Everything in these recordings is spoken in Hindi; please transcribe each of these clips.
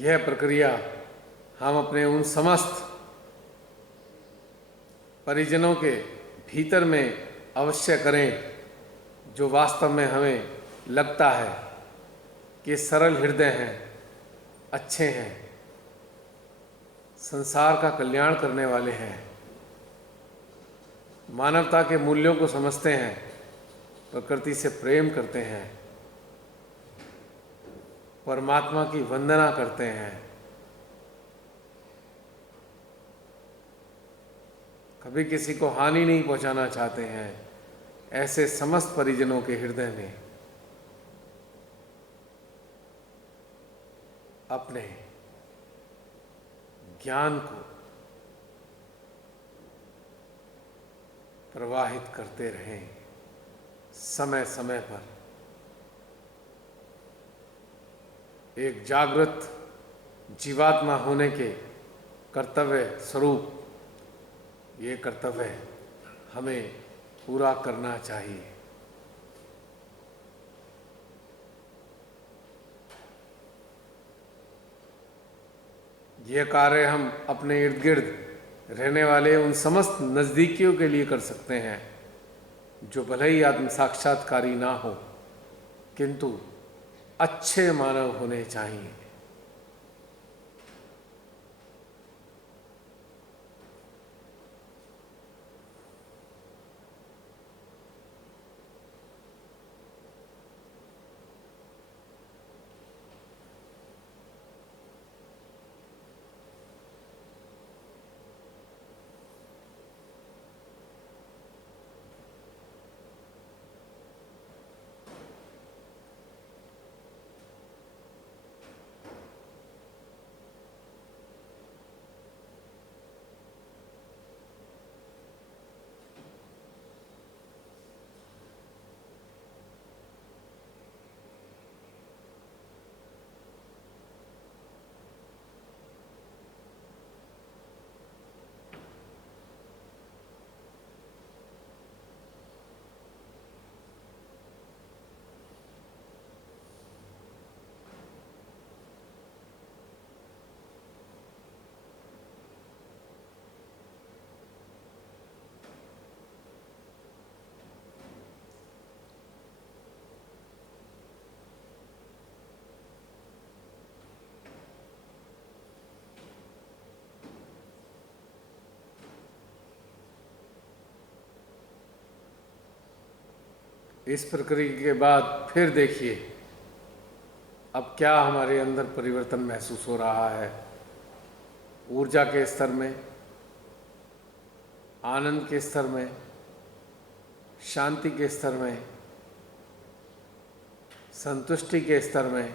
यह प्रक्रिया हम अपने उन समस्त परिजनों के भीतर में अवश्य करें जो वास्तव में हमें लगता है कि सरल हृदय हैं, अच्छे हैं, संसार का कल्याण करने वाले हैं, मानवता के मूल्यों को समझते हैं, प्रकृति से प्रेम करते हैं, परमात्मा की वंदना करते हैं, कभी किसी को हानि नहीं पहुंचाना चाहते हैं। ऐसे समस्त परिजनों के हृदय में अपने ज्ञान को प्रवाहित करते रहें। समय समय पर एक जागृत जीवात्मा होने के कर्तव्य स्वरूप ये कर्तव्य हमें पूरा करना चाहिए। यह कार्य हम अपने इर्द गिर्द रहने वाले उन समस्त नज़दीकियों के लिए कर सकते हैं जो भले ही आत्म साक्षात्कारी ना हो, किंतु अच्छे मानव होने चाहिए। इस प्रक्रिया के बाद फिर देखिए अब क्या हमारे अंदर परिवर्तन महसूस हो रहा है। ऊर्जा के स्तर में, आनंद के स्तर में, शांति के स्तर में, संतुष्टि के स्तर में,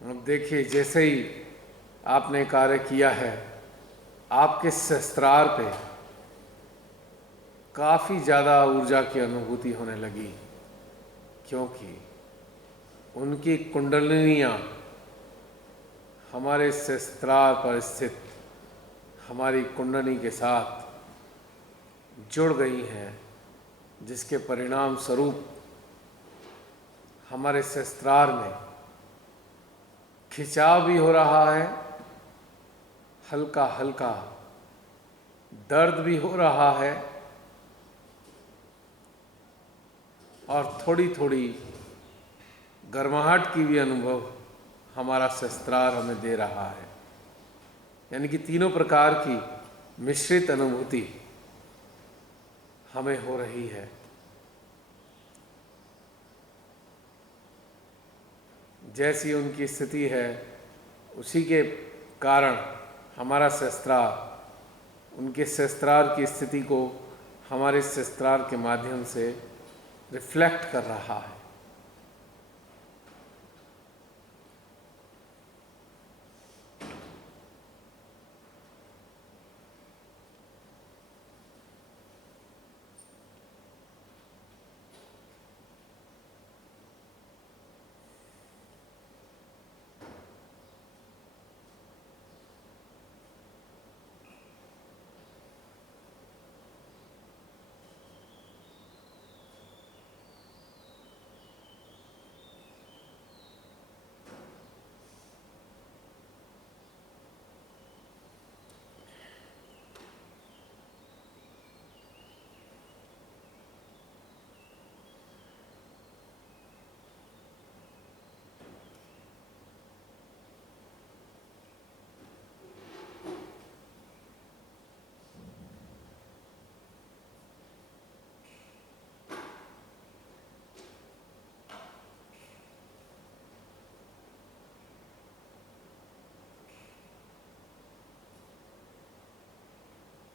अब देखिए जैसे ही आपने कार्य किया है, आपके सहस्त्रार पे काफ़ी ज़्यादा ऊर्जा की अनुभूति होने लगी, क्योंकि उनकी कुंडलिनियाँ हमारे सहस्त्रार पर स्थित हमारी कुंडली के साथ जुड़ गई हैं, जिसके परिणाम स्वरूप हमारे सहस्त्रार में खिंचाव भी हो रहा है, हल्का हल्का दर्द भी हो रहा है और थोड़ी थोड़ी गर्माहट की भी अनुभव हमारा सहस्त्रार हमें दे रहा है। यानी कि तीनों प्रकार की मिश्रित अनुभूति हमें हो रही है। जैसी उनकी स्थिति है उसी के कारण हमारा शस्त्रार, उनके शस्त्रार की स्थिति को हमारे शस्त्रार के माध्यम से रिफ्लेक्ट कर रहा है।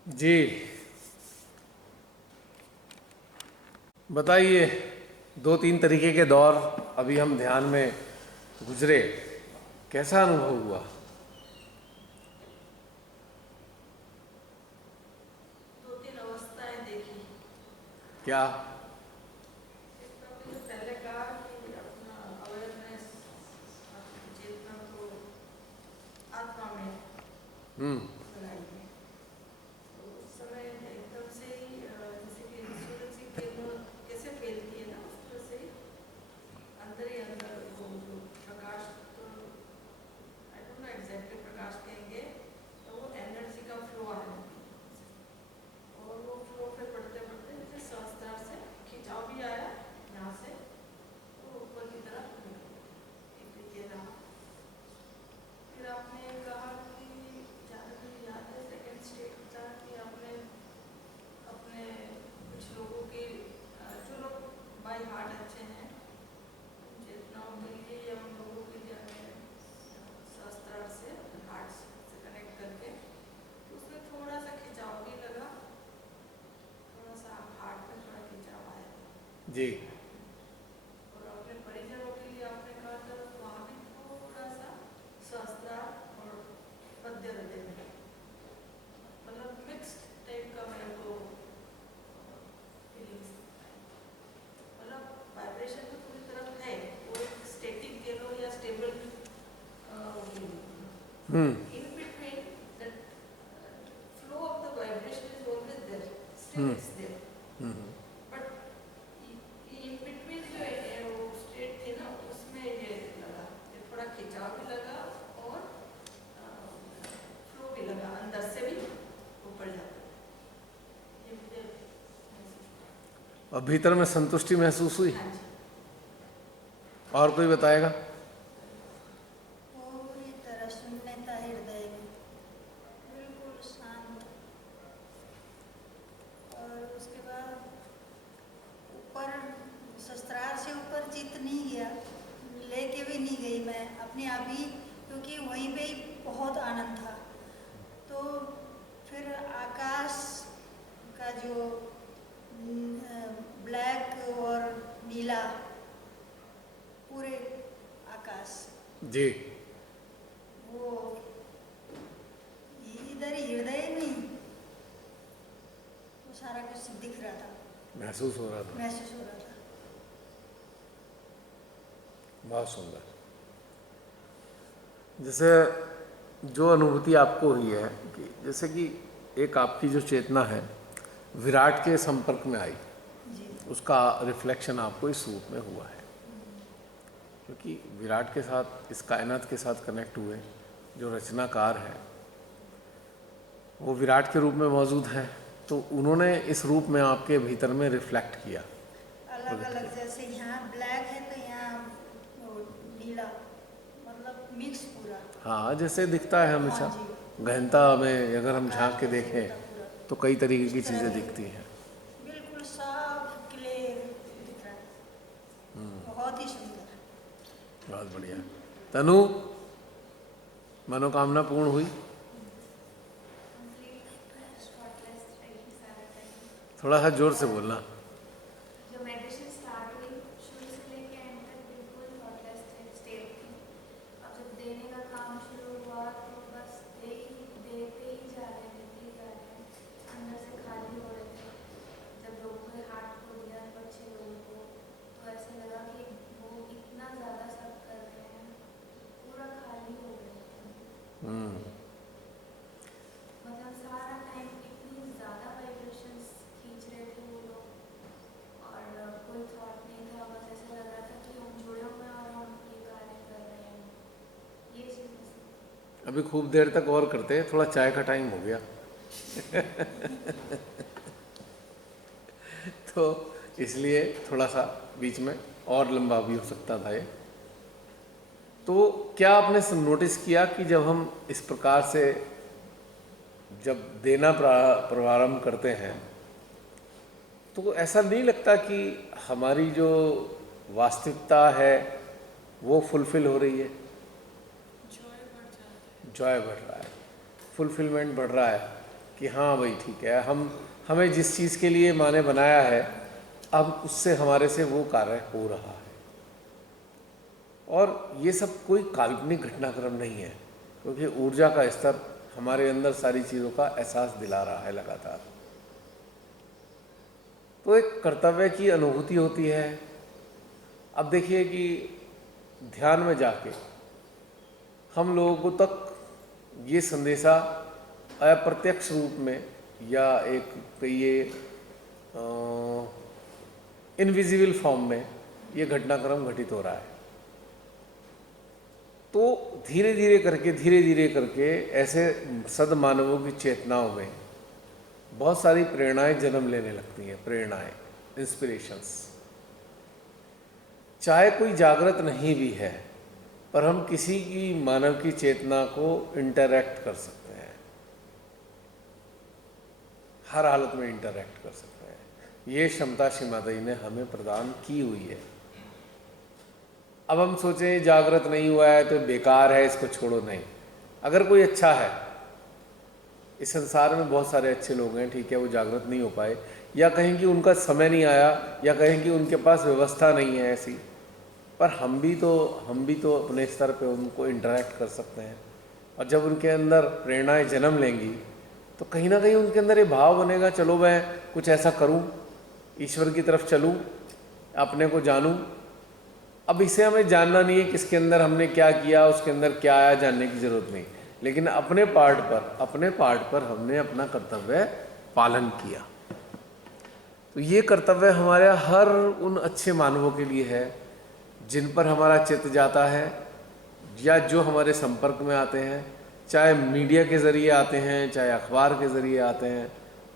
जी बताइए, 2-3 तरीके के दौर अभी हम ध्यान में गुजरे, कैसा अनुभव हुआ? दो तीन अवस्थाएं देखी। क्या? पहले कहा कि अपना अवेयरनेस, चेतना को आत्मा में लगाइए। तो उस समय एकदम से ही जैसे कि सूरज की किरणें कैसे फैलती है ना, उस तरह से अंदर ही अंदर वो जो प्रकाश, तो आई डोंट नो एग्जैक्टली प्रकाश कहेंगे, तो वो एनर्जी का फ्लो आने लगी और वो फ्लो फिर बढ़ते बढ़ते जैसे सहस्त्रार से खिंचाव भी आया यहाँ से, तो ऊपर की तरफ एक ये रहा। फिर आपने कहा कि ज़्यादा मुझे याद है सेकेंड स्टेट था कि आपने अपने कुछ लोगों के जो लोग बाई हार्ट अच्छे हैं, चेतनाओं के लिए या उन लोगों के लिए हमें सहस्त्रार से हार्ट से कनेक्ट करके, तो उसमें थोड़ा सा खिंचाव भी लगा, थोड़ा सा हार्ट में थोड़ा खिंचाव आया। जी। और अपने परिजनों के लिए आपने कहा था वहाँ भी थोड़ा सा सहस्त्रार और मध्य हृदय में, मतलब मिक्स्ड टाइप का मेरे को फीलिंग्स, मतलब वाइब्रेशन तो पूरी तरफ है, वो एक स्टैटिक कह लो या stable, in between that flow of the vibration is always there, still it's there, but in between जो वो स्टेट थी ना, उसमें ये लगा, ये थोड़ा खिंचाव भी लगा और फ्लो भी लगा, अंदर से भी ऊपर जाता, ये मुझे महसूस हुआ। और भीतर में संतुष्टि महसूस हुई? हाँ जी। और कोई बताएगा? पूरी तरह शून्यता हृदय में, बिल्कुल शांत। और उसके बाद ऊपर शस्त्रार से ऊपर चित नहीं गया, लेके भी नहीं गई मैं अपने आप ही, क्योंकि वहीं पे ही बहुत आनंद था। तो फिर आकाश का जो ब्लैक और नीला, पूरे आकाश, जी। वो इधर ही हृदय में वो सारा कुछ दिख रहा था, महसूस हो रहा था? महसूस हो रहा था। बहुत सुंदर। जैसे जो अनुभूति आपको हुई है कि जैसे कि एक आपकी जो चेतना है विराट के संपर्क में आई, जी। उसका रिफ्लेक्शन आपको इस रूप में हुआ है, क्योंकि विराट के साथ, इस कायनात के साथ कनेक्ट हुए जो रचनाकार है वो विराट के रूप में मौजूद है, तो उन्होंने इस रूप में आपके भीतर में रिफ्लेक्ट किया। अलग अलग, जैसे यहाँ ब्लैक है तो यहाँ वो नीला, मतलब मिक्स पूरा। हाँ, जैसे दिखता है हमेशा हाँ जी। गहनता में, अगर हम झांक के देखें तो कई तरीके की चीज़ें दिखती हैं। बिल्कुल साफ क्लियर दिख रहा है, बहुत ही सुंदर। बहुत बढ़िया। तनु? मनोकामना पूर्ण हुई? थोड़ा सा जोर से बोलना। जो मेडिटेशन स्टार्ट हुई शुरू से लेके एंड तक बिल्कुल थॉटलेस स्टेट थी। अब जब देने का काम शुरू हुआ तो बस देते ही जा रहे हैं। अंदर से खाली हो रहे थे। जब लोगों के हार्ट को दिया तो अच्छे लोगों को तो ऐसे लगा कि वो इतना ज़्यादा सब कर रहे हैं पूरा खाली हो गया। मतलब सारा टाइम इतनी ज़्यादा वाइब्रेशंस खींच रहे थे वो लोग और कोई थॉट नहीं था। बस ऐसा लग रहा था कि हम जुड़े हुए हैं और हम ये कार्य कर रहे हैं। ये चीज़ अभी खूब देर तक और करते हैं, थोड़ा चाय का टाइम हो गया। तो इसलिए थोड़ा सा बीच में और लंबा भी हो सकता था ये। तो क्या आपने नोटिस किया कि जब हम इस प्रकार से जब देना प्रारंभ करते हैं तो ऐसा नहीं लगता कि हमारी जो वास्तविकता है वो फुलफिल हो रही है? जॉय बढ़ रहा है, फुलफिलमेंट बढ़ रहा है कि हाँ भाई ठीक है, हमें जिस चीज़ के लिए माँ ने बनाया है अब उससे हमारे से वो कार्य हो रहा है। और ये सब कोई काल्पनिक घटनाक्रम नहीं है, क्योंकि ऊर्जा का स्तर हमारे अंदर सारी चीज़ों का एहसास दिला रहा है लगातार। तो एक कर्तव्य की अनुभूति होती है। अब देखिए कि ध्यान में जाके हम लोगों तक ये संदेशा अप्रत्यक्ष रूप में या एक ये इनविजिबल फॉर्म में ये घटनाक्रम घटित हो रहा है। तो धीरे धीरे करके ऐसे सदमानवों की चेतनाओं में बहुत सारी प्रेरणाएं जन्म लेने लगती हैं। प्रेरणाएं, इंस्पिरेशंस, चाहे कोई जागृत नहीं भी है पर हम किसी की मानव की चेतना को इंटरैक्ट कर सकते हैं, हर हालत में इंटरैक्ट कर सकते हैं। ये क्षमता श्री माता जी ने हमें प्रदान की हुई है। अब हम सोचें जागृत नहीं हुआ है तो बेकार है, इसको छोड़ो, नहीं। अगर कोई अच्छा है, इस संसार में बहुत सारे अच्छे लोग हैं, ठीक है, वो जागृत नहीं हो पाए या कहें कि उनका समय नहीं आया या कहें कि उनके पास व्यवस्था नहीं है ऐसी, पर हम भी तो अपने स्तर पे उनको इंटरैक्ट कर सकते हैं। और जब उनके अंदर प्रेरणाएं जन्म लेंगी तो कहीं ना कहीं उनके अंदर ये भाव बनेगा, चलो मैं कुछ ऐसा करूं, ईश्वर की तरफ चलूं, अपने को जानूं। अब इसे हमें जानना नहीं है किसके अंदर हमने क्या किया, उसके अंदर क्या आया, जानने की ज़रूरत नहीं, लेकिन अपने पार्ट पर हमने अपना कर्तव्य पालन किया। तो ये कर्तव्य हमारे हर उन अच्छे मानवों के लिए है जिन पर हमारा चित्त जाता है या जो हमारे संपर्क में आते हैं, चाहे मीडिया के ज़रिए आते हैं, चाहे अखबार के ज़रिए आते हैं,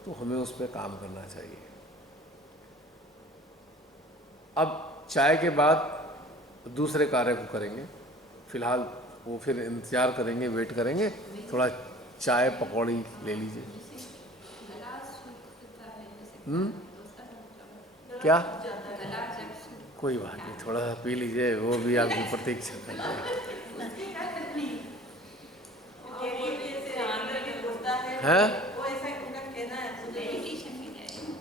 तो हमें उस पर काम करना चाहिए। अब चाय के बाद दूसरे कार्य को करेंगे, फिलहाल वो फिर इंतज़ार करेंगे, वेट करेंगे, थोड़ा चाय पकौड़ी ले लीजिए। क्या? कोई बात नहीं, थोड़ा सा पी लीजिए, वो भी आपकी प्रतीक्षा कर रहे हैं।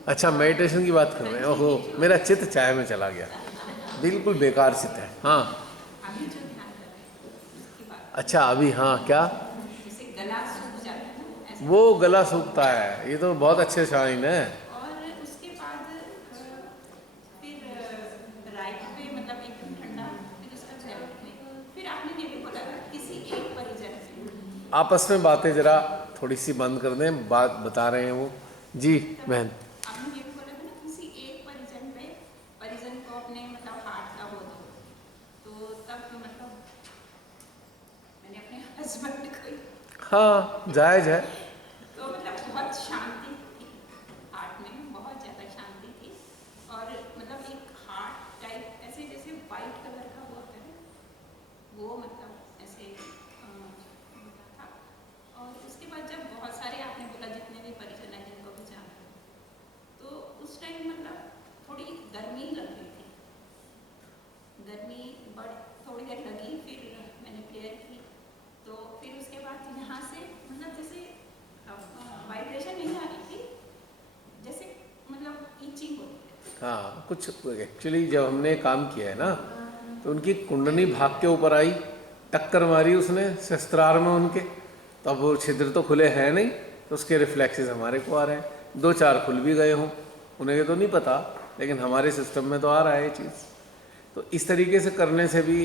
अच्छा, मेडिटेशन की बात कर रहे हैं। ओहो, मेरा चित्त चाय में चला गया, बिल्कुल बेकार चित्त है। हाँ अच्छा, अभी हाँ क्या? वो गला सूखता है, ये तो बहुत अच्छे साइन है। और उसके बाद फिर राइट पे मतलब एकदम ठंडा, फिर उसका फिर आपने ये भी बोला किसी एक परिजन से आपस में बातें जरा थोड़ी सी बंद कर दें, बात बता रहे हैं वो। जी बहन, आपने ये भी बोला था ना किसी एक परिजन को अपने मतलब हार्ट का वो दो, तो तब तो मतलब मैंने अपने हस्बैंड को हाँ जायज है। तो मतलब बहुत शांति थी हार्ट में, बहुत ज़्यादा शांति थी। और मतलब एक हार्ट टाइप ऐसे जैसे वाइट कलर का वो होता है, वो मतलब ऐसे होता था। और उसके बाद जब बहुत सारे आपने बोला जितने भी परिजन हैं जिनको भी जाना, तो उस टाइम मतलब थोड़ी गर्मी लग रही थी, गर्मी थोड़ी देर लगी, फिर मैंने प्रेयर की, तो फिर उसके बाद यहाँ से मतलब जैसे वाइब्रेशन नहीं आ रही थी, जैसे मतलब ईचिंग होती है। हाँ, कुछ एक्चुअली जब हमने काम किया है ना, तो उनकी कुंडली भाग के ऊपर आई, टक्कर मारी उसने शस्त्रार में उनके, तो अब वो छिद्र तो खुले हैं नहीं, तो उसके रिफ्लेक्सेस हमारे को आ रहे हैं। 2-4 खुल भी गए हों, उन्हें तो नहीं पता, लेकिन हमारे सिस्टम में तो आ रहा है ये चीज़। तो इस तरीके से करने से भी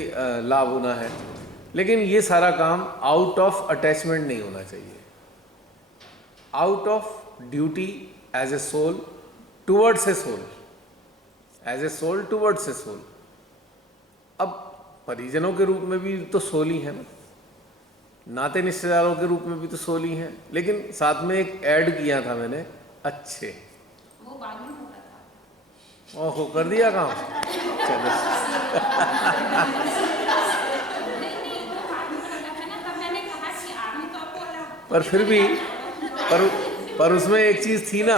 लाभ होना है, लेकिन ये सारा काम आउट ऑफ अटैचमेंट नहीं होना चाहिए, out of duty as a soul towards a soul, as a soul towards a soul. अब परिजनों के रूप में भी तो सोल ही है ना, नाते रिश्तेदारों के रूप में भी तो सोल ही हैं, लेकिन साथ में एक ऐड किया था मैंने, अच्छे, वो बाद में होता था। ओहो, कर दिया काम। चलो नहीं, वो बाद में होता था ना, तब मैंने कहा कि आपने तो बोला। पर फिर भी पर उसमें एक चीज़ थी ना,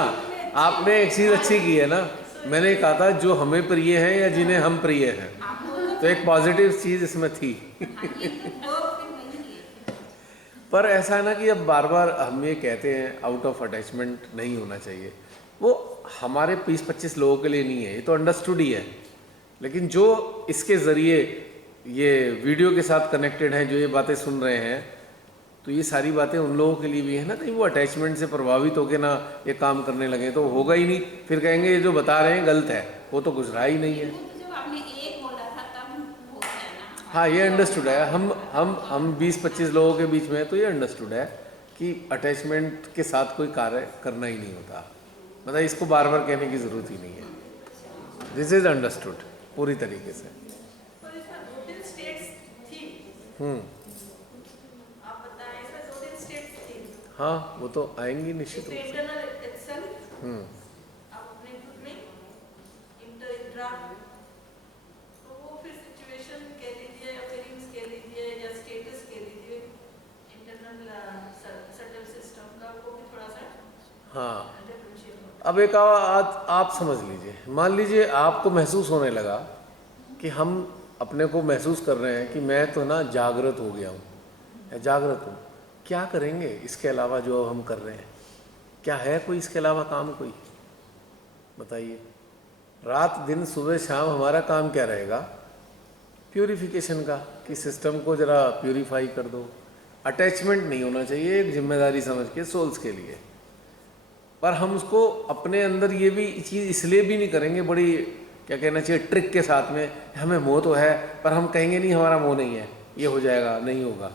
आपने एक चीज़ अच्छी की है ना, मैंने कहा था जो हमें प्रिय है या जिन्हें हम प्रिय हैं, तो एक पॉजिटिव चीज़ इसमें थी। पर ऐसा है ना कि अब बार बार हम ये कहते हैं आउट ऑफ अटैचमेंट नहीं होना चाहिए, वो हमारे 20-25 लोगों के लिए नहीं है, ये तो अंडरस्टूड ही है, लेकिन जो इसके ज़रिए ये वीडियो के साथ कनेक्टेड हैं, जो ये बातें सुन रहे हैं, तो ये सारी बातें उन लोगों के लिए भी है ना, कहीं वो अटैचमेंट से प्रभावित होकर ना ये काम करने लगे तो होगा ही नहीं, फिर कहेंगे ये जो बता रहे हैं गलत है, वो तो गुजरा ही नहीं है। जब आपने एक बोला था तब वो है ना। हाँ, ये अंडरस्टूड है, हम 20-25 लोगों के बीच में, तो ये अंडरस्टूड है कि अटैचमेंट के साथ कोई कार्य करना ही नहीं होता, मतलब इसको बार बार कहने की ज़रूरत ही नहीं है, दिस इज़ अंडरस्टूड पूरी तरीके से। पर इसमें 2-3 स्टेट्स थी, आप बताएं, इसमें 2-3 स्टेट्स थी। हाँ, वो तो आएंगी निश्चित रूप से। इंटरनल इटसेल्फ, आप अपने खुद में इंट्रा, तो वो फिर सिचुएशन कह लीजिए या फीलिंग्स कह लीजिए या स्टेटस कह लीजिए, इंटरनल सटल सिस्टम का वो भी थोड़ा सा हाँ, डिफरेंशिएट होता अब एक आप समझ लीजिए, मान लीजिए आपको महसूस होने लगा कि हम अपने को महसूस कर रहे हैं कि मैं तो ना जागृत हो गया हूँ या जागृत हूँ, क्या करेंगे इसके अलावा जो हम कर रहे हैं? क्या है कोई इसके अलावा काम कोई? बताइए। रात दिन सुबह शाम हमारा काम क्या रहेगा? प्यूरिफिकेशन का, कि सिस्टम को ज़रा प्यूरिफाई कर दो। अटैचमेंट नहीं होना चाहिए, एक जिम्मेदारी समझ के सोल्स के लिए। पर हम उसको अपने अंदर ये भी चीज़ इसलिए भी नहीं करेंगे, बड़ी क्या कहना चाहिए ट्रिक के साथ में, हमें मोह तो है पर हम कहेंगे नहीं हमारा मोह नहीं है, ये हो जाएगा, नहीं होगा।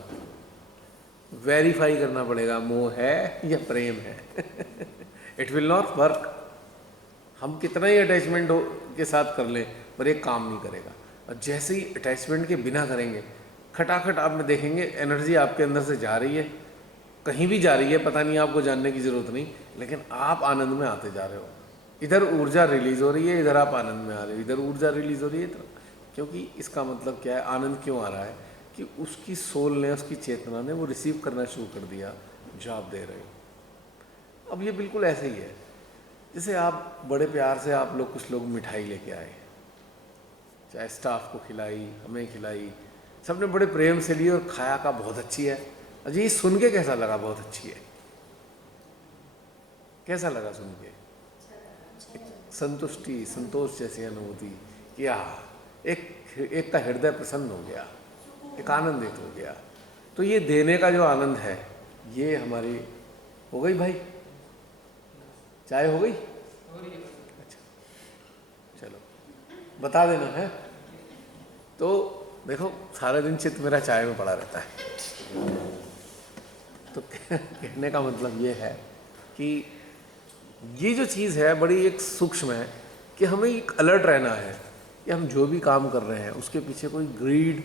वेरीफाई करना पड़ेगा मोह है या प्रेम है। It will not work. हम कितना ही अटैचमेंट के साथ कर लें पर ये काम नहीं करेगा। और जैसे ही अटैचमेंट के बिना करेंगे, खटाखट आप में देखेंगे एनर्जी आपके अंदर से जा रही है, कहीं भी जा रही है, पता नहीं, आपको जानने की ज़रूरत नहीं, लेकिन आप आनंद में आते जा रहे हो। इधर ऊर्जा रिलीज हो रही है, इधर आप आनंद में आ रहे हो, इधर ऊर्जा रिलीज हो रही है इधर। क्योंकि इसका मतलब क्या है, आनंद क्यों आ रहा है कि उसकी सोल ने, उसकी चेतना ने वो रिसीव करना शुरू कर दिया जो आप दे रहे हो। अब ये बिल्कुल ऐसे ही है जैसे आप बड़े प्यार से, आप लोग, कुछ लोग मिठाई लेके आए, चाहे स्टाफ को खिलाई, हमें खिलाई, सबने बड़े प्रेम से ली और खाया का बहुत अच्छी है। अजी सुन के कैसा लगा? बहुत अच्छी है। कैसा लगा सुन के? संतुष्टि, संतोष जैसी अनुभूति, या एक का हृदय प्रसन्न हो गया, एक आनंदित हो गया। तो ये देने का जो आनंद है, ये हमारी हो गई। भाई चाय हो गई? अच्छा, चलो बता देना है। तो देखो, सारा दिन चित्त मेरा चाय में पड़ा रहता है। तो कहने का मतलब ये है कि ये जो चीज़ है बड़ी एक सूक्ष्म है, कि हमें एक अलर्ट रहना है कि हम जो भी काम कर रहे हैं उसके पीछे कोई ग्रीड,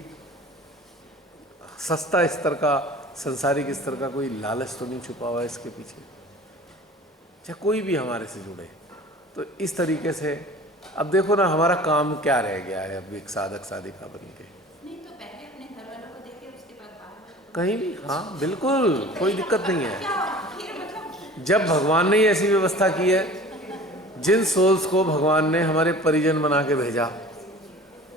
सस्ता स्तर का, संसारिक स्तर का कोई लालच तो नहीं छुपा हुआ है इसके पीछे, चाहे कोई भी हमारे से जुड़े। तो इस तरीके से अब देखो ना, हमारा काम क्या रह गया है अब एक साधक साधिका बन के? नहीं तो पहले अपने घर वालों को देखे, उसके बाद बाहर कहीं भी, हाँ बिल्कुल, कोई दिक्कत नहीं है। क्या फिर मतलब जब भगवान ने ही ऐसी व्यवस्था की है, जिन सोल्स को भगवान ने हमारे परिजन बना के भेजा,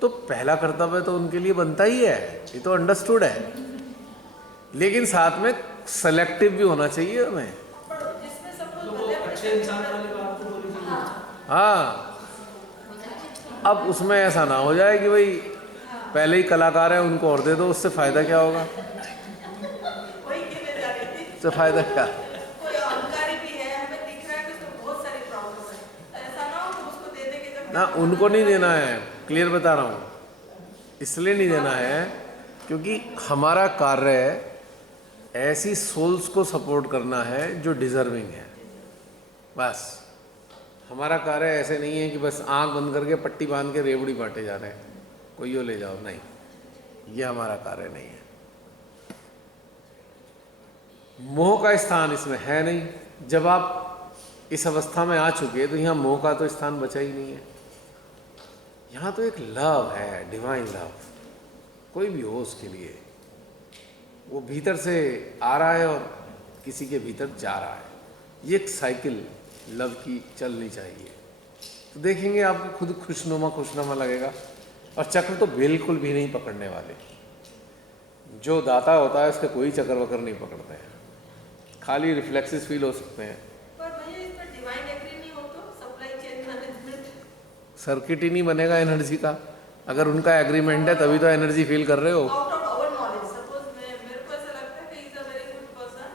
तो पहला कर्तव्य तो उनके लिए बनता ही है, ये तो अंडरस्टूड है। लेकिन साथ में सेलेक्टिव भी होना चाहिए हमें। पर जिसमें सपोज तो वो अच्छे इंसान वाली बात तो बोली थी। हाँ, अब उसमें ऐसा ना हो जाए कि भाई पहले ही कलाकार है उनको और दे दो, उससे फायदा क्या होगा? वही कहने जा रही थी। उससे फायदा क्या? कोई अहंकारी भी है, हमें दिख रहा है कि उसको बहुत सारी प्रॉब्लम है, ऐसा ना हो कि उसको दे दे के जब ना, उनको नहीं देना है, क्लियर बता रहा हूँ। इसलिए नहीं देना है क्योंकि हमारा कार्य ऐसी सोल्स को सपोर्ट करना है जो डिजर्विंग है। बस हमारा कार्य ऐसे नहीं है कि बस आंख बंद करके पट्टी बांध के रेवड़ी बांटे जा रहे हैं, कोई यो ले जाओ, नहीं, ये हमारा कार्य नहीं है। मोह का स्थान इसमें है नहीं। जब आप इस अवस्था में आ चुके तो यहाँ मोह का तो स्थान बचा ही नहीं है। यहाँ तो एक लव है, डिवाइन लव, कोई भी हो उसके लिए, वो भीतर से आ रहा है और किसी के भीतर जा रहा है। ये एक साइकिल लव की चलनी चाहिए। तो देखेंगे आपको खुद खुशनुमा लगेगा, और चक्र तो बिल्कुल भी नहीं पकड़ने वाले। जो दाता होता है उसके कोई चक्कर वक्र नहीं पकड़ते हैं, खाली रिफ्लेक्सेस फील हो सकते हैं। पर भैया इस पर डिवाइन एग्री नहीं हो तो सप्लाई चेन मैनेजमेंट सर्किट ही नहीं बनेगा एनर्जी का। अगर उनका एग्रीमेंट है तभी तो एनर्जी फील कर रहे हो। Out of our knowledge, suppose मेरे को ऐसा लगता है कि is a very good person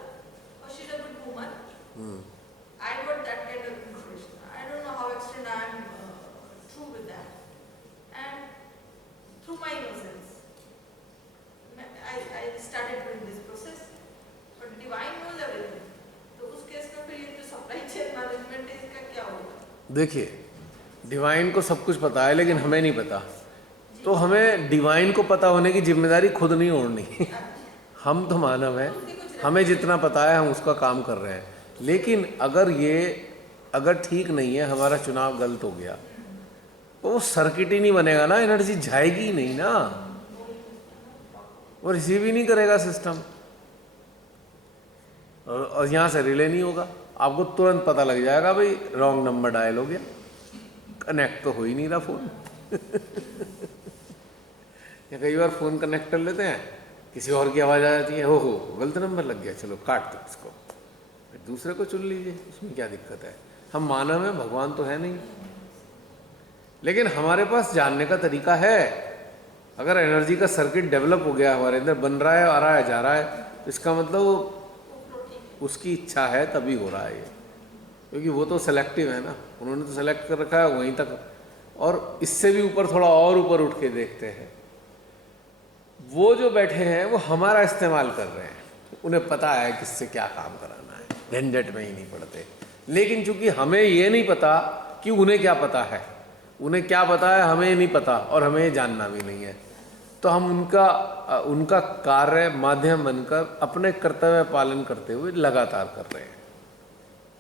और she is a good woman, I got that kind of information, I don't know how extend I am through with that, and through my innocence I started doing this process, but divine knows everything. तो उस केस में फिर ये जो सप्लाई चेन मैनेजमेंट है इसका क्या होगा? देखिए, डिवाइन को सब कुछ पता है लेकिन हमें नहीं पता, तो हमें डिवाइन को पता होने की जिम्मेदारी खुद नहीं ओढ़नी। हम तो मानव हैं, हमें जितना पता है हम उसका काम कर रहे हैं। लेकिन अगर ठीक नहीं है, हमारा चुनाव गलत हो गया, तो वो सर्किट ही नहीं बनेगा ना, एनर्जी जाएगी ही नहीं ना, वो रिसीव ही नहीं करेगा सिस्टम, और यहाँ से रिले नहीं होगा। आपको तुरंत पता लग जाएगा भाई रॉन्ग नंबर डायल हो गया, कनेक्ट तो हो ही नहीं रहा फोन। या कई बार फोन कनेक्ट कर लेते हैं, किसी और की आवाज़ आ जाती है, हो गलत नंबर लग गया, चलो काट दो इसको, फिर दूसरे को चुन लीजिए, उसमें क्या दिक्कत है? हम मानव हैं, भगवान तो है नहीं। लेकिन हमारे पास जानने का तरीका है। अगर एनर्जी का सर्किट डेवलप हो गया, हमारे अंदर बन रहा है, आ रहा है, जा रहा है, तो इसका मतलब उसकी इच्छा है तभी हो रहा है ये, क्योंकि वो तो सेलेक्टिव है ना, उन्होंने तो सेलेक्ट कर रखा है वहीं तक। और इससे भी ऊपर, थोड़ा और ऊपर उठ के देखते हैं, वो जो बैठे हैं वो हमारा इस्तेमाल कर रहे हैं, उन्हें पता है किससे क्या काम कराना है, झंझट में ही नहीं पड़ते। लेकिन चूंकि हमें ये नहीं पता कि उन्हें क्या पता है, उन्हें क्या पता है हमें नहीं पता, और हमें ये जानना भी नहीं है, तो हम उनका कार्य माध्यम बनकर अपने कर्तव्य पालन करते हुए लगातार कर रहे हैं।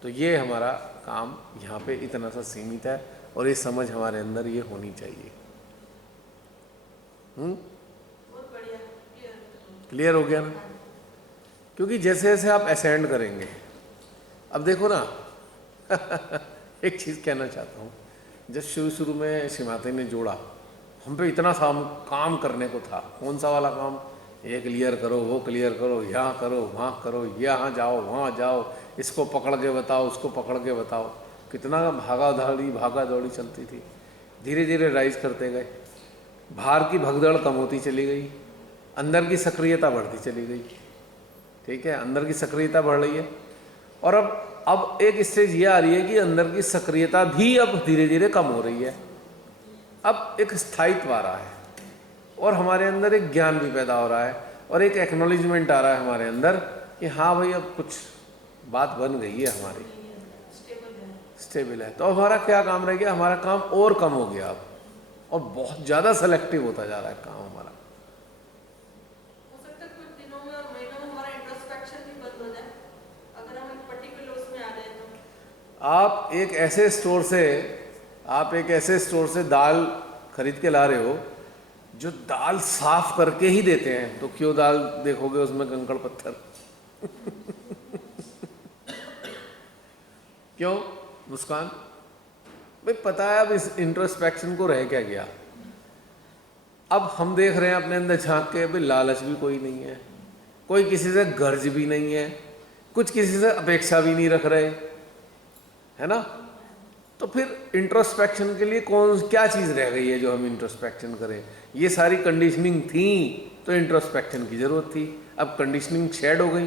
तो ये हमारा काम यहाँ पे इतना सा सीमित है, और ये समझ हमारे अंदर ये होनी चाहिए। बहुत बढ़िया, क्लियर हो गया ना? क्योंकि जैसे जैसे आप असेंड करेंगे, अब देखो ना, एक चीज़ कहना चाहता हूँ, जब शुरू में श्री माता ने जोड़ा, हम पे इतना सा काम करने को था। कौन सा वाला काम? ये क्लियर करो, वो क्लियर करो, यहाँ करो, वहाँ करो, यहाँ जाओ, वहाँ जाओ, इसको पकड़ के बताओ, उसको पकड़ के बताओ। कितना भागा दौड़ी चलती थी। धीरे धीरे राइज करते गए, बाहर की भगदड़ कम होती चली गई, अंदर की सक्रियता बढ़ती चली गई। ठीक है, अंदर की सक्रियता बढ़ रही है, और अब एक स्टेज ये आ रही है कि अंदर की सक्रियता भी अब धीरे धीरे कम हो रही है। अब एक स्थायित्व आ रहा है, और हमारे अंदर एक ज्ञान भी पैदा हो रहा है, और एक एक्नॉलेजमेंट आ रहा है हमारे अंदर कि हाँ भाई अब कुछ बात बन गई है हमारी, स्टेबल है। तो हमारा क्या काम रह गया? हमारा काम और कम हो गया अब, और बहुत ज़्यादा सेलेक्टिव होता जा रहा है काम हमारा। हो सकता है कुछ दिनों में और महीनों में हमारा इंट्रोस्पेक्शन भी बंद हो जाए, अगर हम एक पर्टिकुलर उसमें आ जाए तो। आप एक ऐसे स्टोर से दाल खरीद के ला रहे हो जो दाल साफ करके ही देते हैं, तो क्यों दाल देखोगे उसमें कंकड़ पत्थर? क्यों मुस्कान? भाई पता है अब इस इंट्रोस्पेक्शन को रह क्या गया। अब हम देख रहे हैं अपने अंदर झांक के, भाई लालच भी कोई नहीं है, कोई किसी से गर्ज भी नहीं है, कुछ किसी से अपेक्षा भी नहीं रख रहे, है ना। तो फिर इंट्रोस्पेक्शन के लिए क्या चीज़ रह गई है जो हम इंट्रोस्पेक्शन करें? ये सारी कंडीशनिंग थी तो इंट्रोस्पेक्शन की ज़रूरत थी। अब कंडीशनिंग शेड हो गई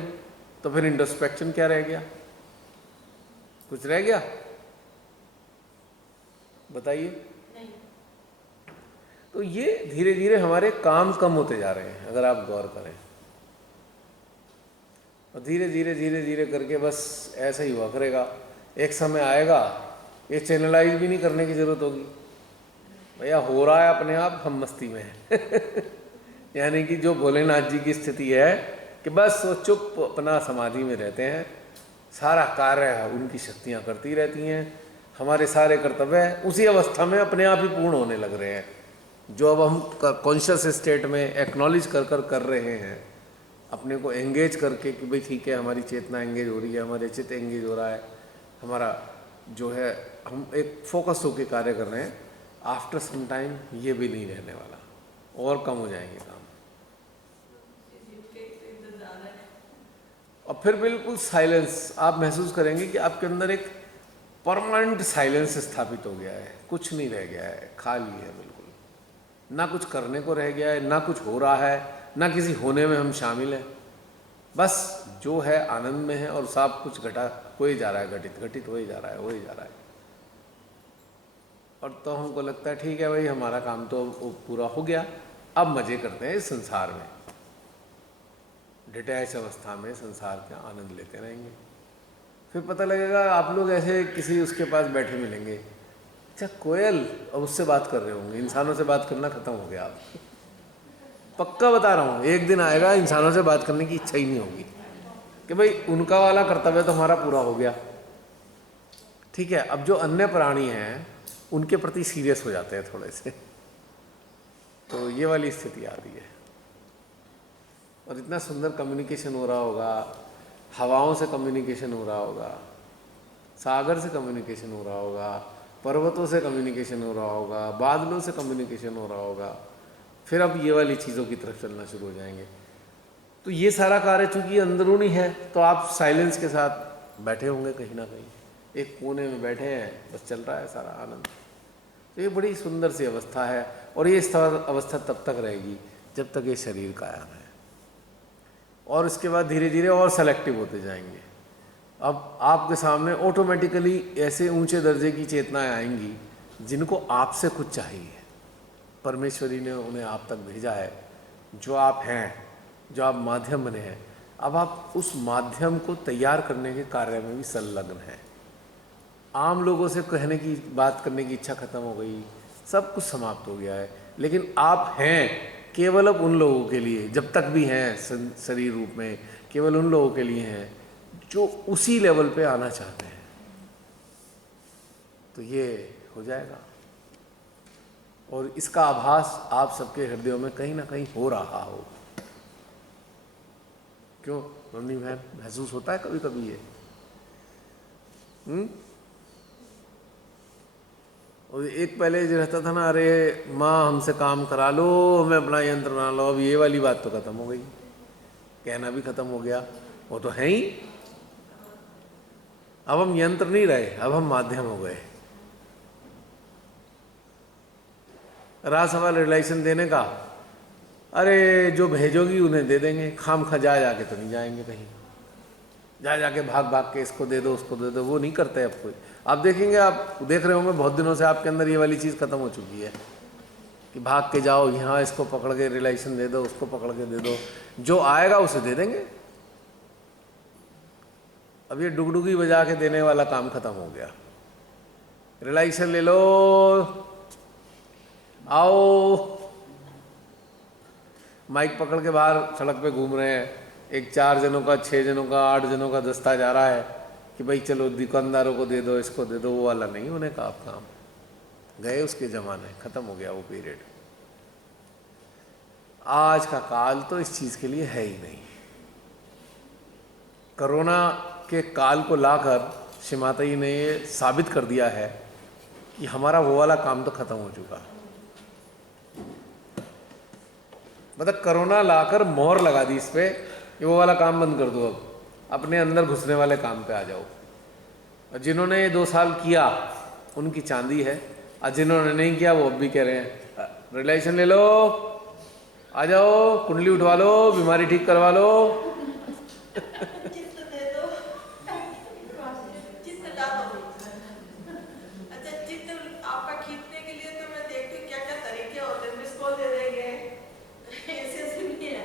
तो फिर इंट्रोस्पेक्शन क्या रह गया? कुछ रह गया? बताइए। नहीं। तो ये धीरे धीरे हमारे काम कम होते जा रहे हैं, अगर आप गौर करें। और धीरे धीरे धीरे धीरे करके बस ऐसा ही हुआ करेगा। एक समय आएगा ये चैनलाइज भी नहीं करने की ज़रूरत होगी, भैया हो रहा है अपने आप, हम मस्ती में हैं। यानी कि जो भोलेनाथ जी की स्थिति है कि बस वो चुप अपना समाधि में रहते हैं, सारा कार्य उनकी शक्तियाँ करती रहती हैं, हमारे सारे कर्तव्य उसी अवस्था में अपने आप ही पूर्ण होने लग रहे हैं। जो अब हम कॉन्शियस स्टेट में एक्नॉलेज कर रहे हैं, अपने को एंगेज करके कि भाई ठीक है हमारी चेतना एंगेज हो रही है, हमारे चित्त एंगेज हो रहा है, हमारा जो है हम एक फोकस होकर कार्य कर रहे हैं। आफ्टर सम टाइम ये भी नहीं रहने वाला, और कम हो जाएंगे काम, और फिर बिल्कुल साइलेंस आप महसूस करेंगे कि आपके अंदर एक परमानेंट साइलेंस स्थापित हो गया है, कुछ नहीं रह गया है, खाली है बिल्कुल, ना कुछ करने को रह गया है, ना कुछ हो रहा है, ना किसी होने में हम शामिल हैं, बस जो है आनंद में है और सब कुछ घटा हो ही जा रहा है, घटित हो ही जा रहा है, हो ही जा रहा है। और तो हमको लगता है ठीक है भाई हमारा काम तो पूरा हो गया, अब मज़े करते हैं इस संसार में, डिटैच अवस्था में संसार का आनंद लेते रहेंगे। फिर पता लगेगा आप लोग ऐसे किसी उसके पास बैठे मिलेंगे, अच्छा कोयल, अब उससे बात कर रहे होंगे, इंसानों से बात करना खत्म हो गया। आप पक्का बता रहा हूँ, एक दिन आएगा इंसानों से बात करने की इच्छा ही नहीं होगी कि भाई उनका वाला कर्तव्य तो हमारा पूरा हो गया। ठीक है, अब जो अन्य प्राणी हैं उनके प्रति सीरियस हो जाते हैं थोड़े से, तो ये वाली स्थिति आ रही है। और इतना सुंदर कम्युनिकेशन हो रहा होगा, हवाओं से कम्युनिकेशन हो रहा होगा, सागर से कम्युनिकेशन हो रहा होगा, पर्वतों से कम्युनिकेशन हो रहा होगा, बादलों से कम्युनिकेशन हो रहा होगा। फिर अब ये वाली चीज़ों की तरफ चलना शुरू हो जाएंगे। तो ये सारा कार्य चूँकि अंदरूनी है, तो आप साइलेंस के साथ बैठे होंगे कहीं ना कहीं, एक कोने में बैठे हैं, बस चल रहा है सारा आनंद। तो ये बड़ी सुंदर सी अवस्था है, और ये अवस्था तब तक रहेगी जब तक ये शरीर कायम है, और इसके बाद धीरे धीरे और सेलेक्टिव होते जाएंगे। अब आपके सामने ऑटोमेटिकली ऐसे ऊंचे दर्जे की चेतनाएं आएंगी जिनको आपसे कुछ चाहिए, परमेश्वरी ने उन्हें आप तक भेजा है, जो आप हैं, जो आप माध्यम बने हैं। अब आप उस माध्यम को तैयार करने के कार्य में भी संलग्न हैं। आम लोगों से कहने की बात करने की इच्छा खत्म हो गई, सब कुछ समाप्त हो गया है, लेकिन आप हैं केवल अब उन लोगों के लिए, जब तक भी हैं शरीर रूप में, केवल उन लोगों के लिए हैं जो उसी लेवल पे आना चाहते हैं। तो ये हो जाएगा, और इसका आभास आप सबके हृदयों में कहीं ना कहीं हो रहा हो। क्यों मम्मी बहन, महसूस होता है कभी कभी ये? और एक पहले जो रहता था ना, अरे माँ हमसे काम करा लो, हमें अपना यंत्र बना लो, अब ये वाली बात तो खत्म हो गई, कहना भी खत्म हो गया, वो तो है ही। अब हम यंत्र नहीं रहे, अब हम माध्यम हो गए। रहा सवाल रिलेशन देने का, अरे जो भेजोगी उन्हें दे देंगे, खाम खा जा जाके तो नहीं जाएंगे कहीं, जा जाके भाग भाग के इसको दे दो उसको दे दो, वो नहीं करते अब कोई। आप देखेंगे, आप देख रहे होंगे बहुत दिनों से आपके अंदर ये वाली चीज़ खत्म हो चुकी है कि भाग के जाओ, यहाँ इसको पकड़ के रिलेशन दे दो, उसको पकड़ के दे दो, जो आएगा उसे दे देंगे। अब ये डुगडुगी बजा के देने वाला काम खत्म हो गया। रिलेशन ले लो, आओ, माइक पकड़ के बाहर सड़क पे घूम रहे हैं, एक 4 जनों का, 6 जनों का, 8 जनों का दस्ता जा रहा है कि भाई चलो दुकानदारों को दे दो, इसको दे दो, वो वाला नहीं होने का आप काम। गए उसके ज़माने, ख़त्म हो गया वो पीरियड। आज का काल तो इस चीज़ के लिए है ही नहीं। कोरोना के काल को लाकर श्री माता जी ने ये साबित कर दिया है कि हमारा वो वाला काम तो खत्म हो चुका। मतलब कोरोना लाकर मोहर लगा दी इस पे ये वो वाला काम बंद कर दो, अब अपने अंदर घुसने वाले काम पे आ जाओ। और जिन्होंने ये 2 साल किया उनकी चांदी है, और जिन्होंने नहीं किया वो अब भी कह रहे हैं रिलेशन ले लो, आ जाओ, कुंडली उठवा लो, बीमारी ठीक करवा लो। चित्त दे दो, चित्त ला दो। अच्छा, चित्त आपका खींचने के लिए तो मैं देखती हूँ क्या क्या तरीके होते हैं। मिस कॉल दे देंगे, ऐसे ऐसे नहीं है।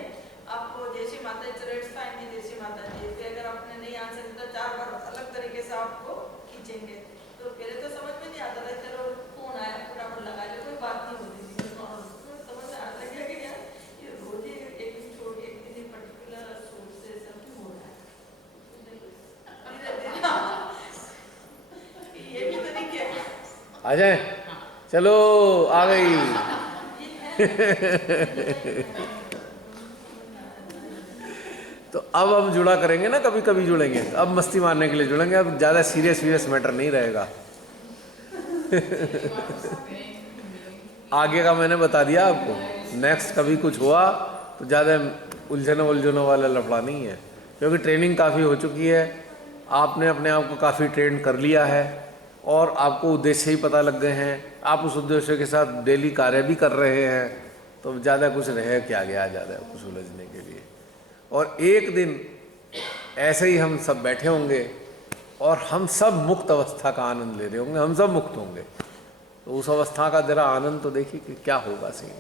आपको जैसी माता चरेट्स फाइन की जैसी माता जी से अगर आपने नहीं आंसर तो 4 बार अलग तरीके से आपको खींचेंगे। तो पहले तो समझ में नहीं आता था, चलो फोन आया फटाफट लगा ले, कोई बात नहीं होती थी। समझ में आने लग गया कि यार ये रोज ही एक दिन छोड़ के एक दिन पर्टिकुलर सोच से सब क्यों हो रहा है। धीरे-धीरे ये भी तरीके हैं। आ जाए, चलो आ गई। तो अब हम जुड़ा करेंगे ना, कभी कभी जुड़ेंगे, अब मस्ती मारने के लिए जुड़ेंगे, अब ज़्यादा सीरियस मैटर नहीं रहेगा। आगे का मैंने बता दिया आपको, नेक्स्ट कभी कुछ हुआ तो ज़्यादा उलझनों वाला लफड़ा नहीं है, क्योंकि ट्रेनिंग काफ़ी हो चुकी है, आपने अपने आप को काफ़ी ट्रेन कर लिया है और आपको उद्देश्य ही पता लग गए हैं, आप उस उद्देश्य के साथ डेली कार्य भी कर रहे हैं, तो ज़्यादा कुछ रहे क्या गया ज़्यादा कुछ उलझने के लिए। और एक दिन ऐसे ही हम सब बैठे होंगे और हम सब मुक्त अवस्था का आनंद ले रहे होंगे, हम सब मुक्त होंगे, तो उस अवस्था का जरा आनंद तो देखिए कि क्या होगा सीन,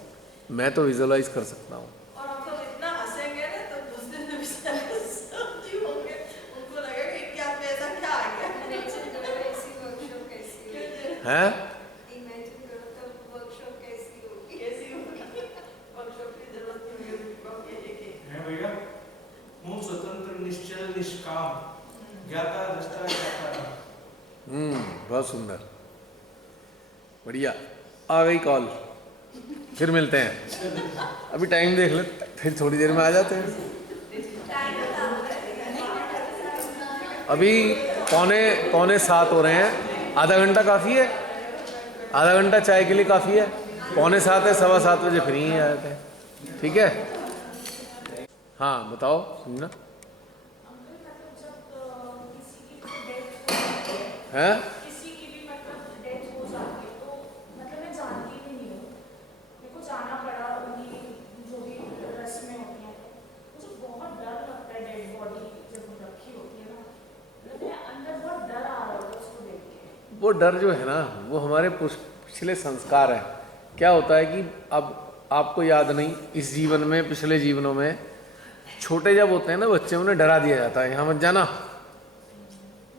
मैं तो विजुअलाइज कर सकता हूँ। और हम सब इतना हंसेंगे ना तो दूसरे दिन भी समझी होंगे, उनको लगेगा कि इनके हाथ में ऐसा क्या आ गया। इमेजिन करो ऐसी वर्कशॉप कैसी होगी। हैं? इमेजिन करो तब वर्कशॉप कैसी होगी। कैसी होगी, वर्कशॉप की जरूरत नहीं होगी, बाप ये एक है भैया, मुंह स्वतंत्र निश्चल निष्काम, ज्ञाता दृष्टा ज्ञाता। बहुत सुंदर, बढ़िया। आ गई कॉल, फिर मिलते हैं। अभी टाइम देख ले, फिर थोड़ी देर में आ जाते हैं। अभी पौने 7 हो रहे हैं, आधा घंटा काफ़ी है, आधा घंटा चाय के लिए काफ़ी है। 6:45 है, 7:15 बजे फ्री ही आए थे, ठीक है। हाँ बताओ, सुनना है। किसी की भी मतलब डेथ हो जाती है तो मतलब मैं जानती भी नहीं हूँ, मेरे को जाना पड़ा उनकी जो भी रस्में होती हैं, मुझे बहुत डर लगता है डेड बॉडी जब रखी होती है ना, मतलब मेरे अंदर बहुत डर आ रहा होता है उसको देख के। वो डर जो है ना, वो हमारे पिछले संस्कार है। क्या होता है कि अब आपको याद नहीं, इस जीवन में पिछले जीवनों में छोटे जब होते हैं ना बच्चे, उन्हें डरा दिया जाता है, यहाँ मत जाना,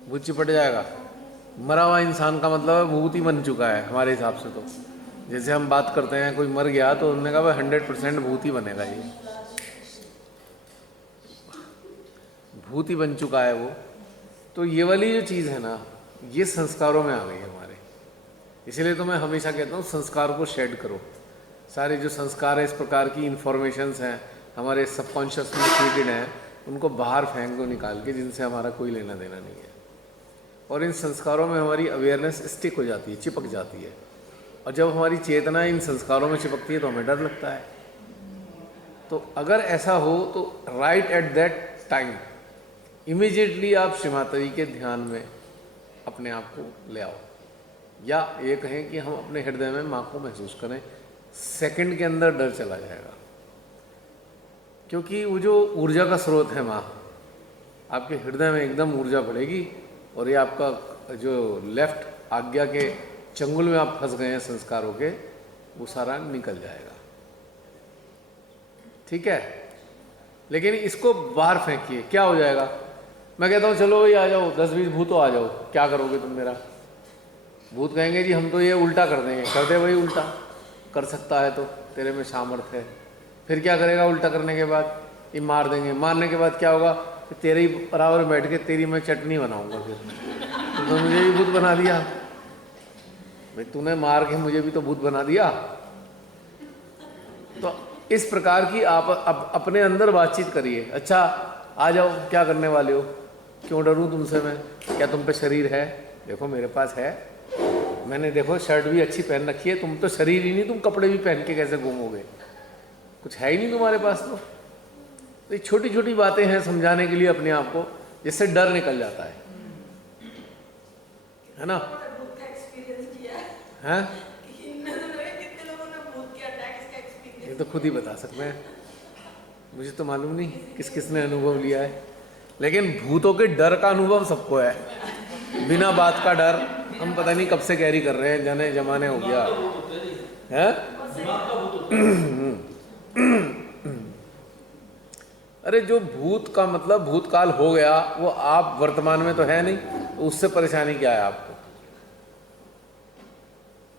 भूत चिपट जाएगा। मरा हुआ इंसान का मतलब है भूत ही बन चुका है हमारे हिसाब से। तो जैसे हम बात करते हैं कोई मर गया तो उन्होंने कहा भाई 100% भूत ही बनेगा, ये भूत ही बन चुका है वो। तो ये वाली जो चीज़ है ना, ये संस्कारों में आ गई है हमारे। इसलिए तो मैं हमेशा कहता हूँ संस्कार को शेड करो। सारे जो संस्कार है, इस प्रकार की इन्फॉर्मेशंस हैं हमारे सबकॉन्शियस में फीडेड हैं, उनको बाहर फेंक दो निकाल के, जिनसे हमारा कोई लेना देना नहीं है। और इन संस्कारों में हमारी अवेयरनेस स्टिक हो जाती है, चिपक जाती है। और जब हमारी चेतना इन संस्कारों में चिपकती है तो हमें डर लगता है। तो अगर ऐसा हो तो right at that time immediately आप श्री माता जी के ध्यान में अपने आप को ले आओ, या ये कहें कि हम अपने हृदय में माँ को महसूस करें, सेकंड के अंदर डर चला जाएगा। क्योंकि वो जो ऊर्जा का स्रोत है माँ, आपके हृदय में एकदम ऊर्जा बढ़ेगी, और ये आपका जो लेफ्ट आज्ञा के चंगुल में आप फंस गए हैं संस्कारों के, वो सारा निकल जाएगा, ठीक है। लेकिन इसको बाहर फेंकिए, क्या हो जाएगा। मैं कहता हूँ चलो भाई आ जाओ, 10-20 भूतों आ जाओ, क्या करोगे तुम मेरा। भूत कहेंगे जी हम तो ये उल्टा कर देंगे, कर दे भाई उल्टा, कर सकता है तो तेरे में सामर्थ्य है। फिर क्या करेगा उल्टा करने के बाद, ये मार देंगे, मारने के बाद क्या होगा, तेरे ही बराबर बैठ के तेरी मैं चटनी बनाऊंगा। फिर तो मुझे भी भूत बना दिया भाई, तूने मार के मुझे भी तो भूत बना दिया। तो इस प्रकार की आप अपने अंदर बातचीत करिए। अच्छा आ जाओ, क्या करने वाले हो, क्यों डरूं तुमसे मैं, क्या तुम पे शरीर है, देखो मेरे पास है, मैंने देखो शर्ट भी अच्छी पहन रखी है, तुम तो शरीर ही नहीं, तुम कपड़े भी पहन के कैसे घूमोगे, कुछ है ही नहीं तुम्हारे पास। तो तो ये छोटी छोटी बातें हैं समझाने के लिए अपने आप को, जिससे डर निकल जाता है ना। भूत का एक्सपीरियंस किया है हैं कि इनमें से लगे कितने लोगों ने भूत के अटैक्स का एक्सपीरियंस। ये तो खुद ही बता सकते हैं, मुझे तो मालूम नहीं किस किस ने अनुभव लिया है, लेकिन भूतों के डर का अनुभव सबको है, बिना बात का डर। हम पता नहीं कब से कैरी कर रहे हैं, जाने जमाने हो गया है। अरे जो भूत का मतलब भूतकाल हो गया, वो आप वर्तमान में तो है नहीं, तो उससे परेशानी क्या है आपको?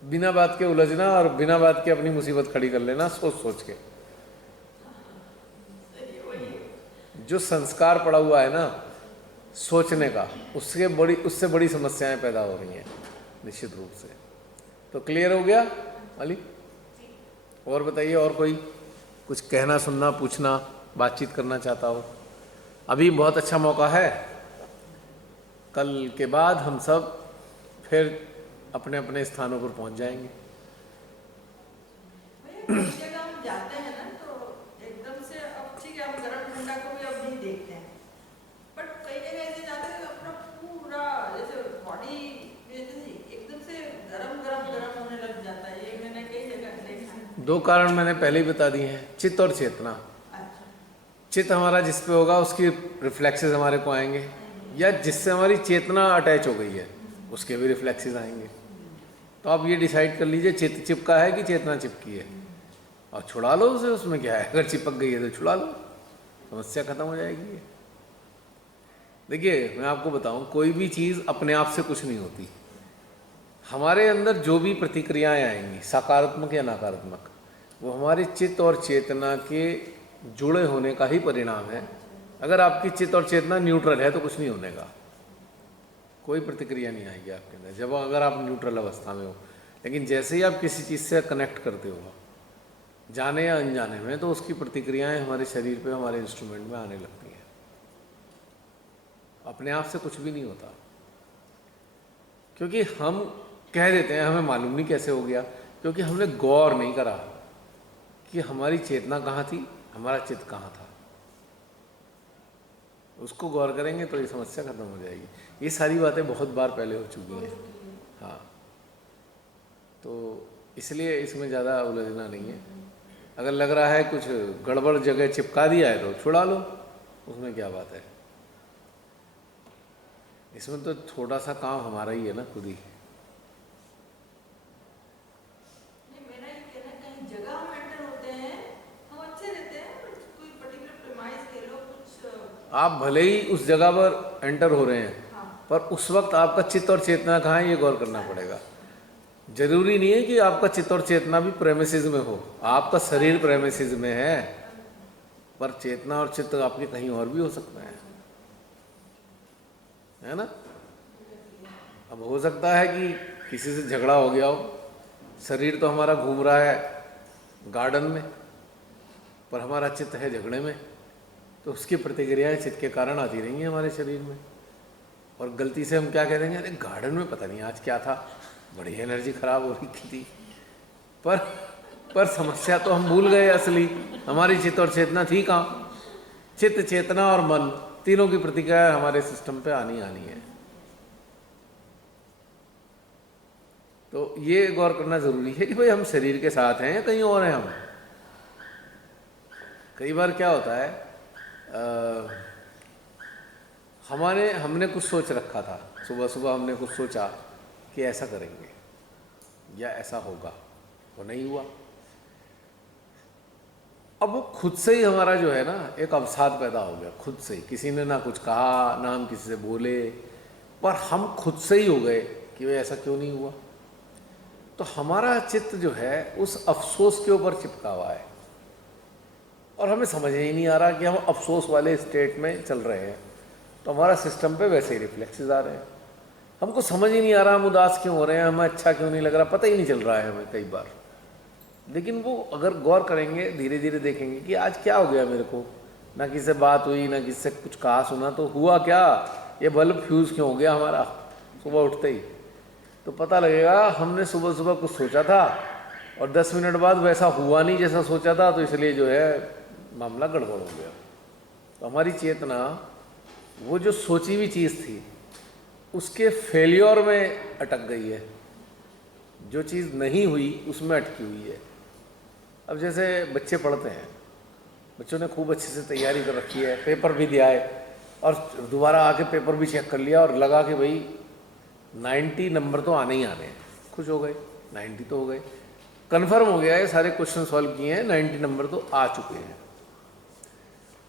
बिना बात के उलझना और बिना बात के अपनी मुसीबत खड़ी कर लेना सोच सोच के। जो संस्कार पड़ा हुआ है ना सोचने का, उससे बड़ी समस्याएं पैदा हो रही हैं निश्चित रूप से। तो क्लियर हो गया अली? और बताइए, और कोई कुछ कहना, सुनना, पूछना, बातचीत करना चाहता हो? अभी बहुत अच्छा मौका है, कल के बाद हम सब फिर अपने अपने स्थानों पर पहुंच जाएंगे। भैया कई जगह हम जाते हैं ना तो एकदम से, अब ठीक है हम गर्म ठंडा को भी अब नहीं देखते हैं, बट कई जगह ऐसे जाते हैं अपना पूरा जैसे बॉडी एकदम से गरम गरम गरम होने लग जाता है। ये मैंने कई जगह देखा है। दो कारण मैंने पहले ही बता दिए हैं, चित्त और चेतना। चित्त हमारा जिस पे होगा उसकी रिफ्लेक्सेस हमारे को आएंगे, या जिससे हमारी चेतना अटैच हो गई है उसके भी रिफ्लेक्सेस आएंगे। तो आप ये डिसाइड कर लीजिए चित्त चिपका है कि चेतना चिपकी है, और छुड़ा लो उसे, उसमें क्या है। अगर चिपक गई है तो छुड़ा लो, समस्या खत्म हो जाएगी। देखिए मैं आपको बताऊं, कोई भी चीज़ अपने आप से कुछ नहीं होती। हमारे अंदर जो भी प्रतिक्रियाएं आएंगी, सकारात्मक या नकारात्मक, वो हमारे चित्त और चेतना के जुड़े होने का ही परिणाम है। अगर आपकी चित्त और चेतना न्यूट्रल है तो कुछ नहीं होने का, कोई प्रतिक्रिया नहीं आएगी आपके अंदर, जब अगर आप न्यूट्रल अवस्था में हो। लेकिन जैसे ही आप किसी चीज़ से कनेक्ट करते हो, जाने या अनजाने में, तो उसकी प्रतिक्रियाएं हमारे शरीर पे, हमारे इंस्ट्रूमेंट में आने लगती हैं। अपने आप से कुछ भी नहीं होता, क्योंकि हम कह देते हैं हमें मालूम नहीं कैसे हो गया, क्योंकि हमने गौर नहीं करा कि हमारी चेतना कहाँ थी, हमारा चित्त कहाँ था। उसको गौर करेंगे तो ये समस्या खत्म हो जाएगी। ये सारी बातें बहुत बार पहले हो चुकी हैं। हाँ, तो इसलिए इसमें ज़्यादा उलझना नहीं है। अगर लग रहा है कुछ गड़बड़ जगह चिपका दिया है तो छुड़ा लो, उसमें क्या बात है। इसमें तो छोटा सा काम हमारा ही है ना, खुद ही। मेरा ये कहना है, कहीं जगह हम एंटर होते हैं, हम अच्छे रहते हैं, कोई पर्टिकुलर प्रेमाइस के लोग कुछ, आप भले ही उस जगह पर एंटर हो रहे हैं, पर उस वक्त आपका चित्त और चेतना कहाँ है ये गौर करना पड़ेगा। जरूरी नहीं है कि आपका चित्त और चेतना भी प्रेमिसेस में हो, आपका शरीर प्रेमिसेस में है, पर चेतना और चित्त आपके कहीं और भी हो सकते हैं, है ना। अब हो सकता है कि किसी से झगड़ा हो गया हो, शरीर तो हमारा घूम रहा है गार्डन में, पर हमारा चित्त है झगड़े में, तो उसकी प्रतिक्रियाएं चित्त के कारण आती रहेंगी हमारे शरीर में। और गलती से हम क्या कह देंगे, अरे गार्डन में पता नहीं आज क्या था, बड़ी एनर्जी खराब हो रही थी, पर समस्या तो हम भूल गए, असली हमारी चित्त और चेतना थी कहाँ। चित्त, चेतना और मन, तीनों की प्रतिक्रिया हमारे सिस्टम पे आनी है। तो ये गौर करना जरूरी है कि भाई हम शरीर के साथ हैं या कहीं और हैं। हम कई बार क्या होता है, हमने कुछ सोच रखा था, सुबह सुबह हमने कुछ सोचा कि ऐसा करेंगे या ऐसा होगा, वो नहीं हुआ। अब वो खुद से ही हमारा जो है ना एक अवसाद पैदा हो गया, खुद से ही। किसी ने ना कुछ कहा, ना हम किसी से बोले, पर हम खुद से ही हो गए कि भाई ऐसा क्यों नहीं हुआ। तो हमारा चित्त जो है उस अफसोस के ऊपर चिपका हुआ है, और हमें समझ ही नहीं आ रहा कि हम अफसोस वाले स्टेट में चल रहे हैं, तो हमारा सिस्टम पे वैसे ही रिफ्लेक्सेस आ रहे हैं। हमको समझ ही नहीं आ रहा हम उदास क्यों हो रहे हैं, हमें अच्छा क्यों नहीं लग रहा, पता ही नहीं चल रहा है हमें कई बार। लेकिन वो अगर गौर करेंगे, धीरे धीरे देखेंगे कि आज क्या हो गया मेरे को, ना किसी से बात हुई, ना किसी से कुछ कहा सुना, तो हुआ क्या, ये बल्ब फ्यूज़ क्यों हो गया हमारा सुबह उठते ही। तो पता लगेगा हमने सुबह सुबह कुछ सोचा था और 10 मिनट बाद वैसा हुआ नहीं जैसा सोचा था, तो इसलिए जो है मामला गड़बड़ हो गया। तो हमारी चेतना वो जो सोची हुई चीज़ थी उसके फेल्योर में अटक गई है, जो चीज़ नहीं हुई उसमें अटकी हुई है। अब जैसे बच्चे पढ़ते हैं, बच्चों ने खूब अच्छे से तैयारी कर रखी है, पेपर भी दिया है और दोबारा आके पेपर भी चेक कर लिया और लगा कि भाई 90 नंबर तो आने ही आने हैं, खुश हो गए, 90 तो हो गए, कन्फर्म हो गया है, सारे क्वेश्चन सॉल्व किए हैं, 90 नंबर तो आ चुके हैं।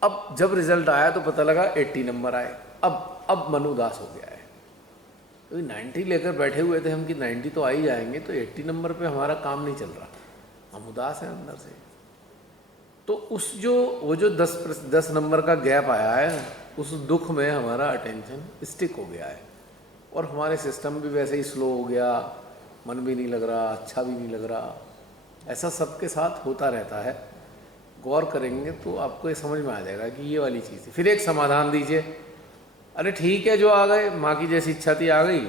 अब जब रिजल्ट आया तो पता लगा 80 नंबर आए। अब मन उदास हो गया है, तो 90 लेकर बैठे हुए थे हम कि 90 तो आ ही जाएंगे, तो 80 नंबर पे हमारा काम नहीं चल रहा, हम उदास हैं अंदर से। तो वो जो 10 नंबर का गैप आया है, उस दुख में हमारा अटेंशन स्टिक हो गया है और हमारे सिस्टम भी वैसे ही स्लो हो गया, मन भी नहीं लग रहा, अच्छा भी नहीं लग रहा। ऐसा सबके साथ होता रहता है। गौर करेंगे तो आपको ये समझ में आ जाएगा कि ये वाली चीज़ है। फिर एक समाधान दीजिए, अरे ठीक है, जो आ गए, माँ की जैसी इच्छा थी आ गई,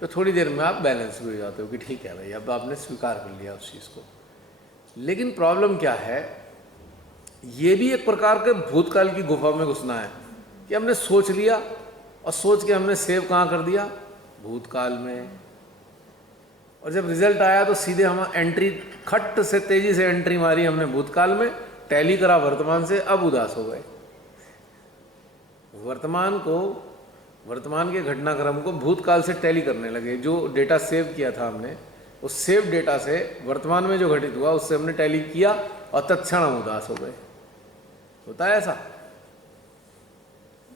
तो थोड़ी देर में आप बैलेंस भी हो जाते हो कि ठीक है भाई, अब आपने स्वीकार कर लिया उस चीज़ को। लेकिन प्रॉब्लम क्या है, ये भी एक प्रकार के भूतकाल की गुफा में घुसना है कि हमने सोच लिया और सोच के हमने सेव कहाँ कर दिया, भूतकाल में। और जब रिजल्ट आया तो सीधे हम एंट्री खट से तेजी से एंट्री मारी हमने भूतकाल में, टैली करा वर्तमान से, अब उदास हो गए। वर्तमान के घटनाक्रम को भूतकाल से टैली करने लगे। जो डेटा सेव किया था हमने, उस सेव डेटा से वर्तमान में जो घटित हुआ उससे हमने टैली किया और तत्क्षण हम उदास हो गए। होता है ऐसा?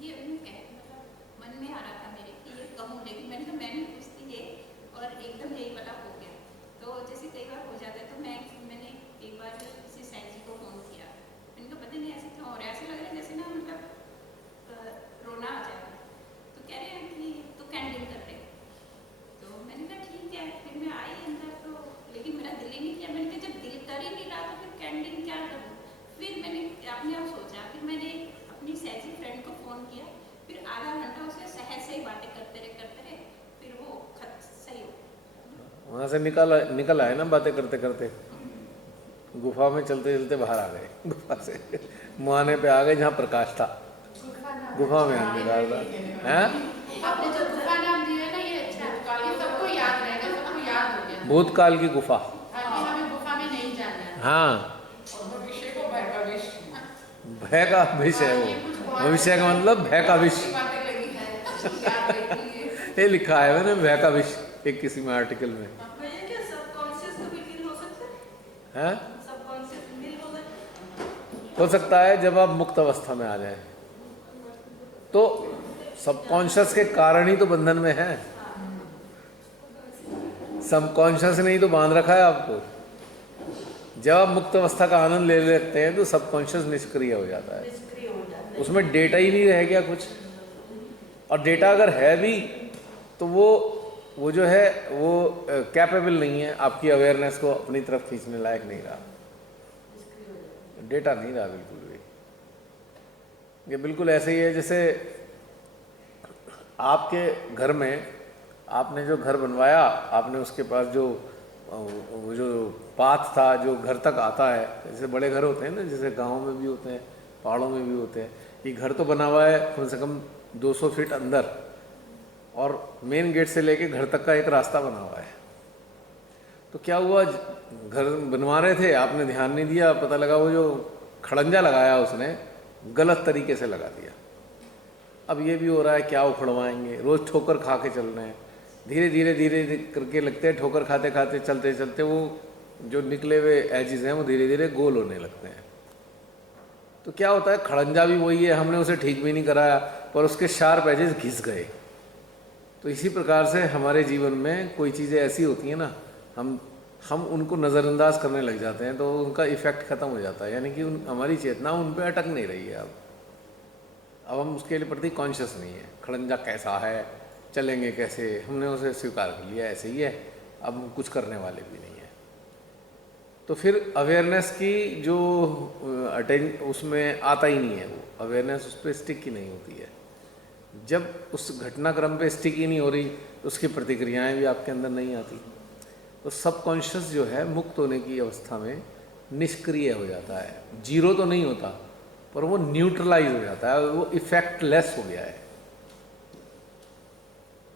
ये मतलब मन में आ रहा था मेरे कि ये कहूँ, लेकिन मैंने कहा मैं नहीं पूछती है और एकदम यही वाला हो गया। तो जैसे कई बार हो जाता है, तो मैंने एक बार किसी साईं जी को फोन किया, मैंने कहा पता नहीं ऐसे क्यों हो रहा है, ऐसे लग रहा है जैसे ना मतलब रोना आ जाएगा। तो कह रहे हैं कि तो कैंडलिंग कर रहे। तो मैंने कहा ठीक है। फिर मैं आई अंदर, तो लेकिन मेरा दिल ही नहीं किया। मैंने कहा जब दिल कर ही नहीं रहा तो फिर कैंडलिंग क्या करूँ। फिर मैंने अपने आप सोचा, फिर मैंने अपनी सहजी फ्रेंड को फ़ोन किया, फिर आधा घंटा उससे सहज से ही बातें करते रहे, फिर वो खत सही हो। वहाँ से निकल आए ना बातें करते करते, गुफा में चलते चलते बाहर आ गए, गुफा से मुहाने पे आ गए जहाँ प्रकाश था, गुफा में अंधकार था। हैं? आपने जो गुफा नाम दिया है ना, ये अच्छा है, ये सबको याद रहेगा, सबको याद हो गया। भूतकाल की गुफा। हमें गुफा में नहीं जाना है। हाँ, भय का विष है वो, भविष्य का मतलब भय का विष। ये लिखा है मैंने, भय का विष, एक किसी में आर्टिकल में। भैया क्या सबकॉन्शियस को भी फील हो सकता है? हैं? सबकॉन्शियस फील हो सकता है? हो सकता है जब आप मुक्त अवस्था में आ जाए, तो सबकॉन्शियस के कारण ही तो बंधन में है। सबकॉन्शियस ने ही तो बांध रखा है आपको। जब आप मुक्त अवस्था का आनंद ले लेते हैं तो सबकॉन्शियस निष्क्रिय हो जाता है, निष्क्रिय हो जाता है। उसमें डेटा ही नहीं रह गया कुछ। और डेटा अगर है भी तो वो जो है वो कैपेबल नहीं है, आपकी अवेयरनेस को अपनी तरफ खींचने लायक नहीं रहा, डेटा नहीं रहा बिल्कुल भी। ये बिल्कुल ऐसे ही है जैसे आपके घर में आपने जो घर बनवाया, आपने उसके पास जो वो जो पाथ था जो घर तक आता है, जैसे बड़े घर होते हैं ना, जैसे गाँव में भी होते हैं, पहाड़ों में भी होते हैं, ये घर तो बना हुआ है कम से कम 200 फीट अंदर, और मेन गेट से लेके घर तक का एक रास्ता बना हुआ है। तो क्या हुआ, घर बनवा रहे थे, आपने ध्यान नहीं दिया, पता लगा वो जो खड़ंजा लगाया उसने गलत तरीके से लगा दिया। अब ये भी हो रहा है, क्या उखड़वाएंगे, रोज़ ठोकर खा के चल रहे हैं, धीरे धीरे करके लगते हैं, ठोकर खाते खाते चलते चलते वो जो निकले हुए एजिज हैं वो धीरे धीरे गोल होने लगते हैं। तो क्या होता है, खड़ंजा भी वही है, हमने उसे ठीक भी नहीं कराया पर उसके शार्प एजेस घिस गए। तो इसी प्रकार से हमारे जीवन में कोई चीज़ें ऐसी होती हैं ना, हम उनको नज़रअंदाज करने लग जाते हैं, तो उनका इफ़ेक्ट ख़त्म हो जाता है, यानी कि हमारी चेतना उन पर अटक नहीं रही है। अब हम उसके लिए प्रति कॉन्शियस नहीं है। खड़ंजा कैसा है, चलेंगे कैसे, हमने उसे स्वीकार कर लिया, ऐसे ही है, अब हम कुछ करने वाले भी नहीं है। तो फिर अवेयरनेस की जो उसमें आता ही नहीं है, वो अवेयरनेस उस पर स्टिक ही नहीं होती है। जब उस घटनाक्रम पे स्टिक ही नहीं हो रही तो उसकी प्रतिक्रियाएं भी आपके अंदर नहीं आती। तो सबकॉन्शियस जो है मुक्त होने की अवस्था में निष्क्रिय हो जाता है, जीरो तो नहीं होता पर वो न्यूट्रलाइज हो जाता है, वो इफेक्टलेस हो गया है।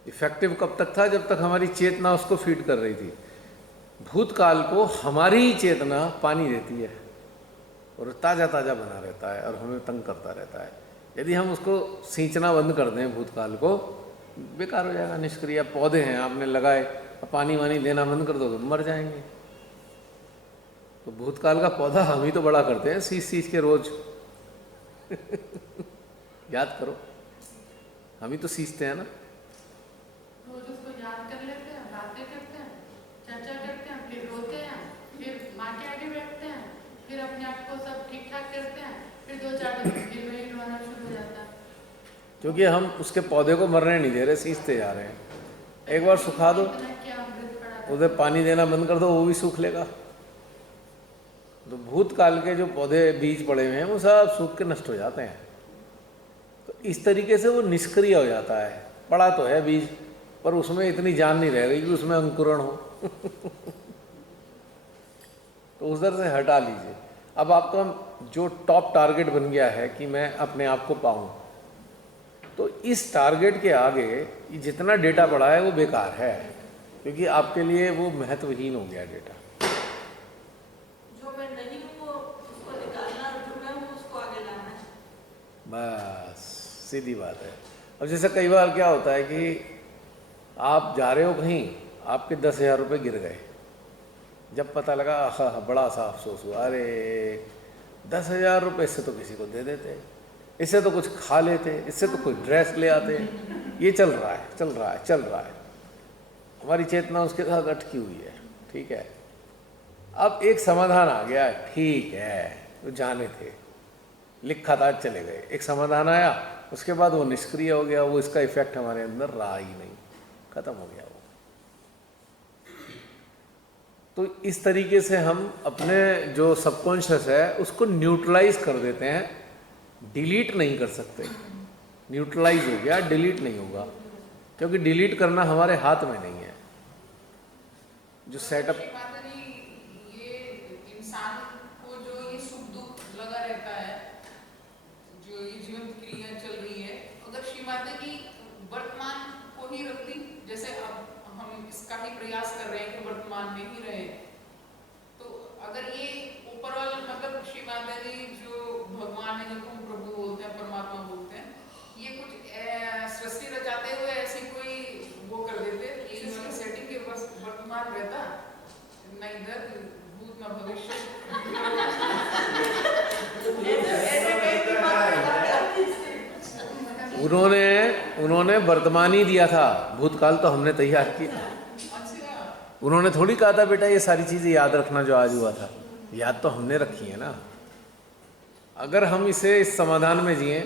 इफेक्टिव कब तक था? जब तक हमारी चेतना उसको फीड कर रही थी। भूतकाल को हमारी ही चेतना पानी देती है और ताज़ा ताज़ा बना रहता है और हमें तंग करता रहता है। यदि हम उसको सींचना बंद कर दें भूतकाल को, बेकार हो जाएगा, निष्क्रिय। पौधे हैं आपने लगाए, पानी वानी देना बंद कर दो तो मर जाएंगे। तो भूतकाल का पौधा हम ही तो बड़ा करते हैं सींच सींच के रोज। याद करो, हम ही तो सींचते हैं ना। रोज उसको याद कर लेते हैं, बातें करते हैं, चर्चा करते हैं, फिर रोते हैं, फिर माँ के आगे बैठते हैं, फिर अपने आप को सब ठीक ठाक करते हैं, फिर 2-4 दिन फिर वही रोना शुरू हो जाता है। क्योंकि हम उसके पौधे को मरने नहीं दे रहे, सींचते जा रहे हैं। एक बार सुखा दो, क्या अमृत पड़ा उधर पानी देना बंद कर दो, वो भी सूख लेगा। तो भूतकाल के जो पौधे बीज पड़े हुए हैं वो सब सूख के नष्ट हो जाते हैं। तो इस तरीके से वो निष्क्रिय हो जाता है। पड़ा तो है बीज, पर उसमें इतनी जान नहीं रह गई कि उसमें अंकुरण हो। तो उधर से हटा लीजिए। अब आपका जो टॉप टारगेट बन गया है कि मैं अपने आप को पाऊँ, तो इस टारगेट के आगे जितना डेटा पड़ा है वो बेकार है, क्योंकि आपके लिए वो महत्वहीन हो गया डेटा। जो मैं नहीं हूँ वो उसको निकालना, जो मैं हूँ उसको आगे लाना है। बस सीधी बात है। अब जैसे कई बार क्या होता है कि आप जा रहे हो कहीं, आपके 10,000 रुपये गिर गए। जब पता लगा, हाँ, बड़ा सा अफसोस हुआ, अरे 10,000 रुपये इससे तो किसी को दे देते, इससे तो कुछ खा लेते, इससे तो कोई ड्रेस ले आते। ये चल रहा है, चल रहा है, चल रहा है। हमारी चेतना उसके साथ अटकी हुई है। ठीक है, अब एक समाधान आ गया, ठीक है, वो जाने थे, लिखा था, चले गए। एक समाधान आया, उसके बाद वो निष्क्रिय हो गया, वो इसका इफेक्ट हमारे अंदर रहा ही नहीं, खत्म हो गया वो। तो इस तरीके से हम अपने जो सबकॉन्शियस है उसको न्यूट्रलाइज कर देते हैं, डिलीट नहीं कर सकते। न्यूट्रलाइज हो गया, डिलीट नहीं होगा, क्योंकि डिलीट करना हमारे हाथ में नहीं है। जो सेटअप ये इंसान को जो ये सुख दुख लगा रहता है, जो ये जीवन क्रिया चल रही है, अगर श्री माता की वर्तमान को ही रखती, जैसे अब हम इसका ही प्रयास कर रहे हैं कि वर्तमान में ही रहे, तो अगर ये ऊपर वाला मतलब श्री माता जी जो भगवान है, जिनको हम प्रभु बोलते हैं, परमात्मा बोलते हैं, ये कुछ सृष्टि रचाते हुए ऐसी कोई वो कर देते, ये सेटिंग के बस वर्तमान रहता, न इधर भूत न भविष्य। उन्होंने वर्तमान ही दिया था, भूतकाल तो हमने तैयार किया। उन्होंने थोड़ी कहा था बेटा ये सारी चीजें याद रखना जो आज हुआ था, याद तो हमने रखी है ना। अगर हम इसे इस समाधान में जिए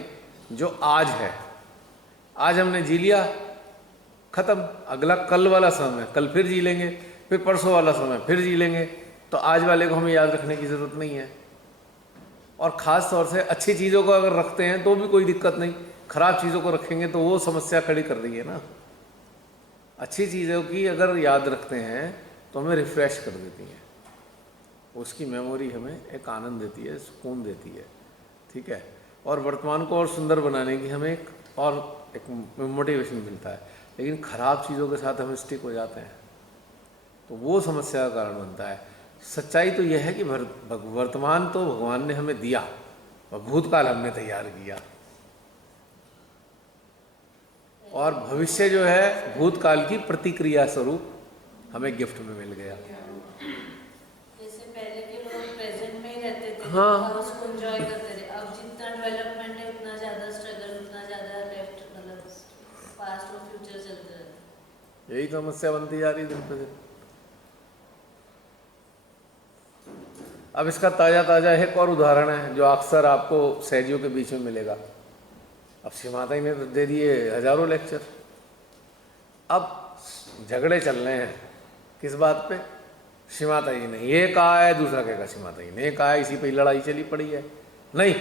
जो आज है, आज हमने जी लिया, खत्म। अगला कल वाला समय कल फिर जी लेंगे, फिर परसों वाला समय फिर जी लेंगे, तो आज वाले को हमें याद रखने की जरूरत नहीं है। और ख़ास तौर से अच्छी चीज़ों को अगर रखते हैं तो भी कोई दिक्कत नहीं, खराब चीज़ों को रखेंगे तो वो समस्या खड़ी कर रही है ना। अच्छी चीज़ों की अगर याद रखते हैं तो हमें रिफ़्रेश कर देती हैं, उसकी मेमोरी हमें एक आनंद देती है, सुकून देती है। ठीक है, और वर्तमान को और सुंदर बनाने की हमें एक मोटिवेशन मिलता है। लेकिन ख़राब चीज़ों के साथ हम स्टिक हो जाते हैं तो वो समस्या का कारण बनता है। सच्चाई तो यह है कि वर्तमान तो भगवान ने हमें दिया और भूतकाल हमने तैयार किया, और भविष्य जो है भूतकाल की प्रतिक्रिया स्वरूप हमें गिफ्ट में मिल गया। जैसे पहले के लोग प्रेजेंट में ही रहते थे, हाँ। और उसको एंजॉय करते थे। अब जितना डेवलपमेंट है उतना ज़्यादा स्ट्रगल, उतना ज़्यादा लेफ्ट, मतलब पास्ट और फ्यूचर चलते रहते। यही समस्या बनती जा रही दिन पे दिन। अब इसका ताज़ा ताज़ा एक और उदाहरण है जो अक्सर आपको सहजियों के बीच में मिलेगा। अब श्री माता जी ने तो दे दिए हजारों लेक्चर, अब झगड़े चल रहे हैं किस बात पे? श्री माता जी ने ये कहा है, दूसरा कहेगा श्री माता जी ने ये कहा है, इसी पे ही लड़ाई चली पड़ी है। नहीं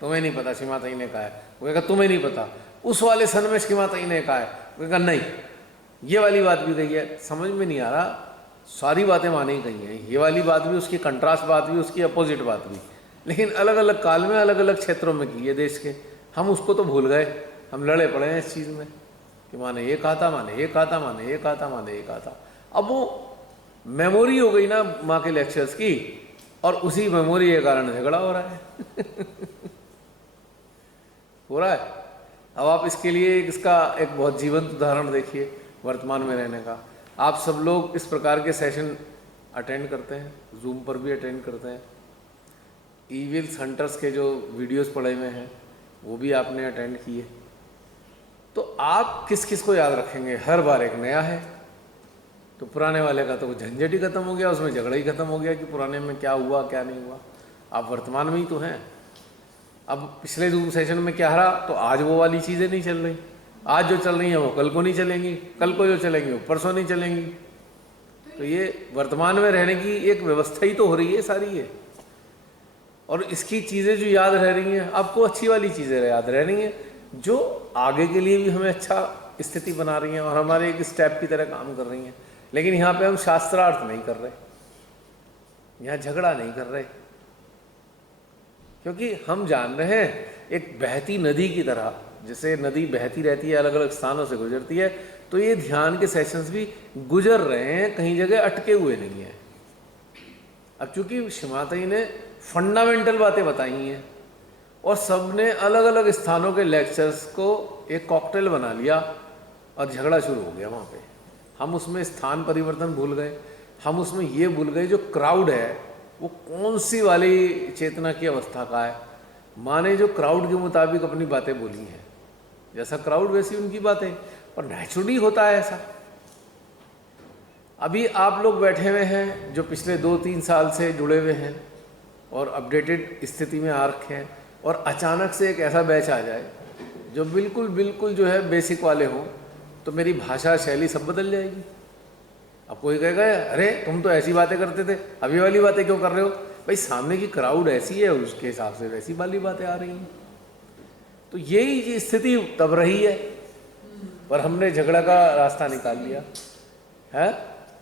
तुम्हें नहीं पता, श्री माता जी ने कहा है। वो कहेगा तुम्हें नहीं पता, उस वाले सन में श्री माता जी ने कहा है। वो कहेगा नहीं ये वाली बात भी कही है। समझ में नहीं आ रहा, सारी बातें माने ही गई हैं, ये वाली बात भी, उसकी कंट्रास्ट बात भी, उसकी अपोजिट बात भी। लेकिन अलग अलग काल में अलग अलग क्षेत्रों में की है देश के। हम उसको तो भूल गए, हम लड़े पड़े हैं इस चीज़ में कि माने ये कहा था, माने ये कहा था, माने ये कहा था, माने ये कहा था। अब वो मेमोरी हो गई ना माँ के लेक्चर्स की, और उसी मेमोरी के कारण झगड़ा हो रहा है हो रहा है। अब आप इसके लिए इसका एक बहुत जीवंत उदाहरण देखिए वर्तमान में रहने का। आप सब लोग इस प्रकार के सेशन अटेंड करते हैं, जूम पर भी अटेंड करते हैं, ईविल्स हंटर्स के जो वीडियोस पड़े हुए हैं वो भी आपने अटेंड किए। तो आप किस किस को याद रखेंगे? हर बार एक नया है, तो पुराने वाले का तो झंझट ही खत्म हो गया, उसमें झगड़ा ही खत्म हो गया कि पुराने में क्या हुआ क्या नहीं हुआ। आप वर्तमान में ही तो हैं। अब पिछले जूम सेशन में क्या रहा, तो आज वो वाली चीज़ें नहीं चल रही। आज जो चल रही हैं वो कल को नहीं चलेंगी, कल को जो चलेंगी वो परसों नहीं चलेंगी। तो ये वर्तमान में रहने की एक व्यवस्था ही तो हो रही है सारी है। और इसकी चीज़ें जो याद रह रही हैं, आपको अच्छी वाली चीज़ें याद रह रही हैं जो आगे के लिए भी हमें अच्छा स्थिति बना रही हैं और हमारे एक स्टेप की तरह काम कर रही हैं। लेकिन यहाँ पे हम शास्त्रार्थ नहीं कर रहे, यहाँ झगड़ा नहीं कर रहे, क्योंकि हम जान रहे हैं एक बहती नदी की तरह, जैसे नदी बहती रहती है अलग अलग स्थानों से गुजरती है, तो ये ध्यान के सेशंस भी गुजर रहे हैं, कहीं जगह अटके हुए नहीं हैं। अब चूंकि शिमाता जी ने फंडामेंटल बातें बताई हैं और सबने अलग अलग स्थानों के लेक्चर्स को एक कॉकटेल बना लिया और झगड़ा शुरू हो गया वहाँ पे। हम उसमें स्थान परिवर्तन भूल गए, हम उसमें ये भूल गए जो क्राउड है वो कौन सी वाली चेतना की अवस्था का है। माँ ने जो क्राउड के मुताबिक अपनी बातें बोली हैं, जैसा क्राउड वैसी उनकी बातें, और नेचुरली होता है ऐसा। अभी आप लोग बैठे हुए हैं जो पिछले 2-3 साल से जुड़े हुए हैं और अपडेटेड स्थिति में आ रखे हैं, और अचानक से एक ऐसा बैच आ जाए जो बिल्कुल बिल्कुल जो है बेसिक वाले हों, तो मेरी भाषा शैली सब बदल जाएगी। अब कोई कहेगा अरे तुम तो ऐसी बातें करते थे, अभी वाली बातें क्यों कर रहे हो? भाई सामने की क्राउड ऐसी है, उसके हिसाब से वैसी वाली बातें आ रही हैं। तो यही स्थिति तब रही है, पर हमने झगड़ा का रास्ता निकाल लिया है।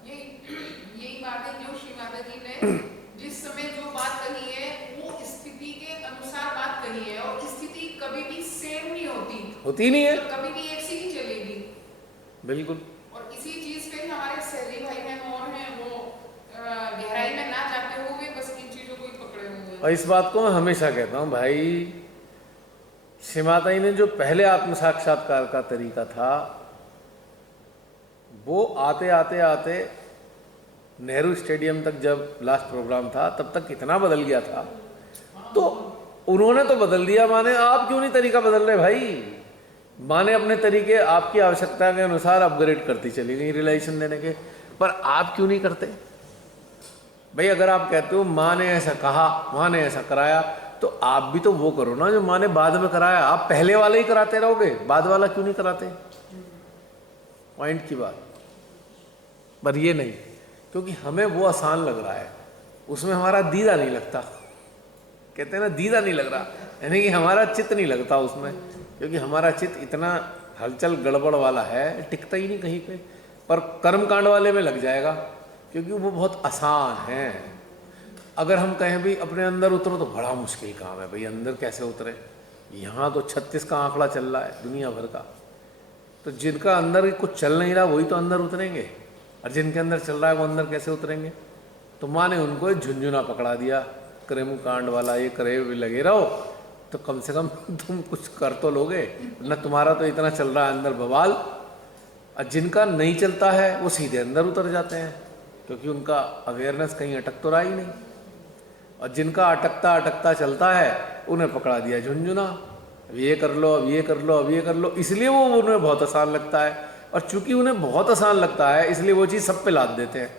यही बात है जो श्री माता जी ने जिस समय जो बात कही है वो स्थिति के अनुसार बात कही है, और स्थिति कभी भी सेम नहीं होती नहीं है, कभी भी एक सी ही चलेगी। बिल्कुल। और इसी चीज पे हमारे सहेली भाई बहन और हैं वो गहराई में ना जाते हुए बस इन चीजों को ही पकड़े हुए हैं। और इस बात को मैं हमेशा कहता हूँ भाई, श्री माता जी ने जो पहले आत्म साक्षात्कार का तरीका था वो आते आते आते नेहरू स्टेडियम तक जब लास्ट प्रोग्राम था तब तक कितना बदल गया था। तो उन्होंने तो बदल दिया, माने आप क्यों नहीं तरीका बदल रहे भाई? माने अपने तरीके आपकी आवश्यकता के अनुसार अपग्रेड करती चली गई रियलाइजेशन देने के, पर आप क्यों नहीं करते भाई? अगर आप कहते हो माँ ने ऐसा कहा, माँ ने ऐसा कराया, तो आप भी तो वो करो ना जो माँ ने बाद में कराया। आप पहले वाला ही कराते रहोगे, बाद वाला क्यों नहीं कराते? पॉइंट की बात। पर ये नहीं, क्योंकि हमें वो आसान लग रहा है, उसमें हमारा दीदा नहीं लगता। कहते हैं ना दीदा नहीं लग रहा, यानी कि हमारा चित्त नहीं लगता उसमें, क्योंकि हमारा चित्त इतना हलचल गड़बड़ वाला है, टिकता ही नहीं कहीं पे। पर कर्मकांड वाले में लग जाएगा, क्योंकि वो बहुत आसान है। अगर हम कहें भी अपने अंदर उतरो तो बड़ा मुश्किल काम है भाई, अंदर कैसे उतरे? यहाँ तो 36 का आंकड़ा चल रहा है दुनिया भर का, तो जिनका अंदर कुछ चल नहीं रहा वही तो अंदर उतरेंगे, और जिनके अंदर चल रहा है वो अंदर कैसे उतरेंगे? तो माँ ने उनको झुंझुना पकड़ा दिया, कर्म कांड वाला, ये करे भी लगे रहो तो कम से कम तुम कुछ कर तो लोगे न, तुम्हारा तो इतना चल रहा है अंदर बवाल। और जिनका नहीं चलता है वो सीधे अंदर उतर जाते हैं, क्योंकि उनका अवेयरनेस कहीं अटक तो रहा ही नहीं। और जिनका अटकता अटकता चलता है उन्हें पकड़ा दिया झुंझुना, अब ये कर लो, अब ये कर लो, अब ये कर लो, इसलिए वो उन्हें बहुत आसान लगता है। और चूंकि उन्हें बहुत आसान लगता है इसलिए वो चीज़ सब पे लाद देते हैं,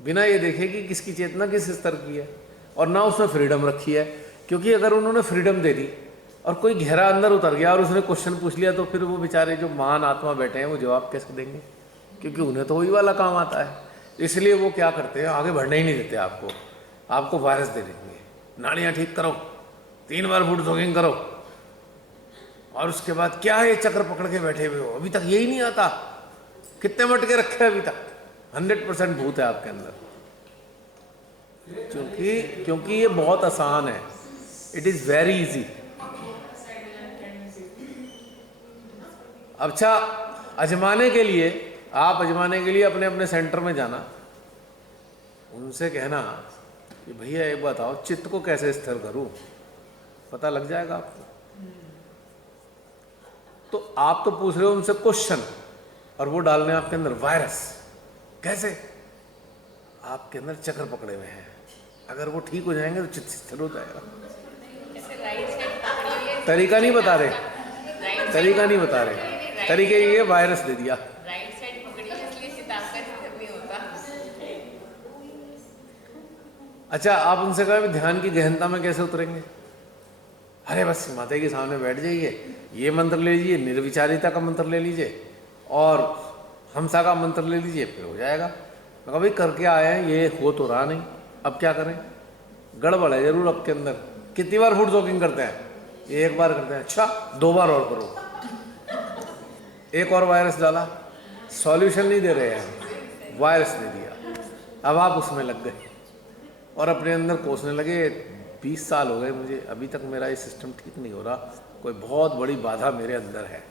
बिना ये देखे कि किसकी चेतना किस स्तर की है और ना उसमें फ्रीडम रखी है। क्योंकि अगर उन्होंने फ्रीडम दे दी और कोई गहरा अंदर उतर गया और उसने क्वेश्चन पूछ लिया, तो फिर वो बेचारे जो महान आत्मा बैठे हैं वो जवाब कैसे देंगे? क्योंकि उन्हें तो वही वाला काम आता है। इसलिए वो क्या करते हैं, आगे बढ़ने ही नहीं देते आपको वायरस दे देंगे, नाड़ियाँ ठीक करो, 3 बार फुट जॉगिंग करो, और उसके बाद क्या है चक्र पकड़ के बैठे हुए हो, अभी तक यही नहीं आता, कितने मटके रखे अभी तक, 100% भूत है आपके अंदर। क्योंकि ये बहुत आसान है, इट इज़ वेरी इजी। अच्छा, आजमाने के लिए अपने अपने सेंटर में जाना, उनसे कहना कि भैया एक बताओ चित्त को कैसे स्थिर करूं, पता लग जाएगा आपको। तो आप तो पूछ रहे हो उनसे क्वेश्चन और वो डालने आपके अंदर वायरस। कैसे? आपके अंदर चक्र पकड़े हुए हैं, अगर वो ठीक हो जाएंगे तो चित्त स्थिर हो जाएगा। तरीका नहीं बता रहे, तरीके ये वायरस दे दिया। राइट साइड पकड़ी है इसलिए चित्त आपका स्थिर नहीं होता। अच्छा, आप उनसे कहा ध्यान की गहनता में कैसे उतरेंगे? अरे बस माता के सामने बैठ जाइए, ये मंत्र ले लीजिए, निर्विचारिता का मंत्र ले लीजिए और हमसा का मंत्र ले लीजिए, फिर हो जाएगा। मैं कहा भाई करके आए हैं, ये हो तो रहा नहीं, अब क्या करें? गड़बड़ है जरूर आपके अंदर। कितनी बार फुट जॉगिंग करते हैं? एक बार करते हैं। अच्छा, 2 बार और करो। एक और वायरस डाला, सॉल्यूशन नहीं दे रहे हैं, वायरस दे दिया। अब आप उसमें लग गए और अपने अंदर कोसने लगे। 20 साल हो गए मुझे, अभी तक मेरा ये सिस्टम ठीक नहीं हो रहा, कोई बहुत बड़ी बाधा मेरे अंदर है।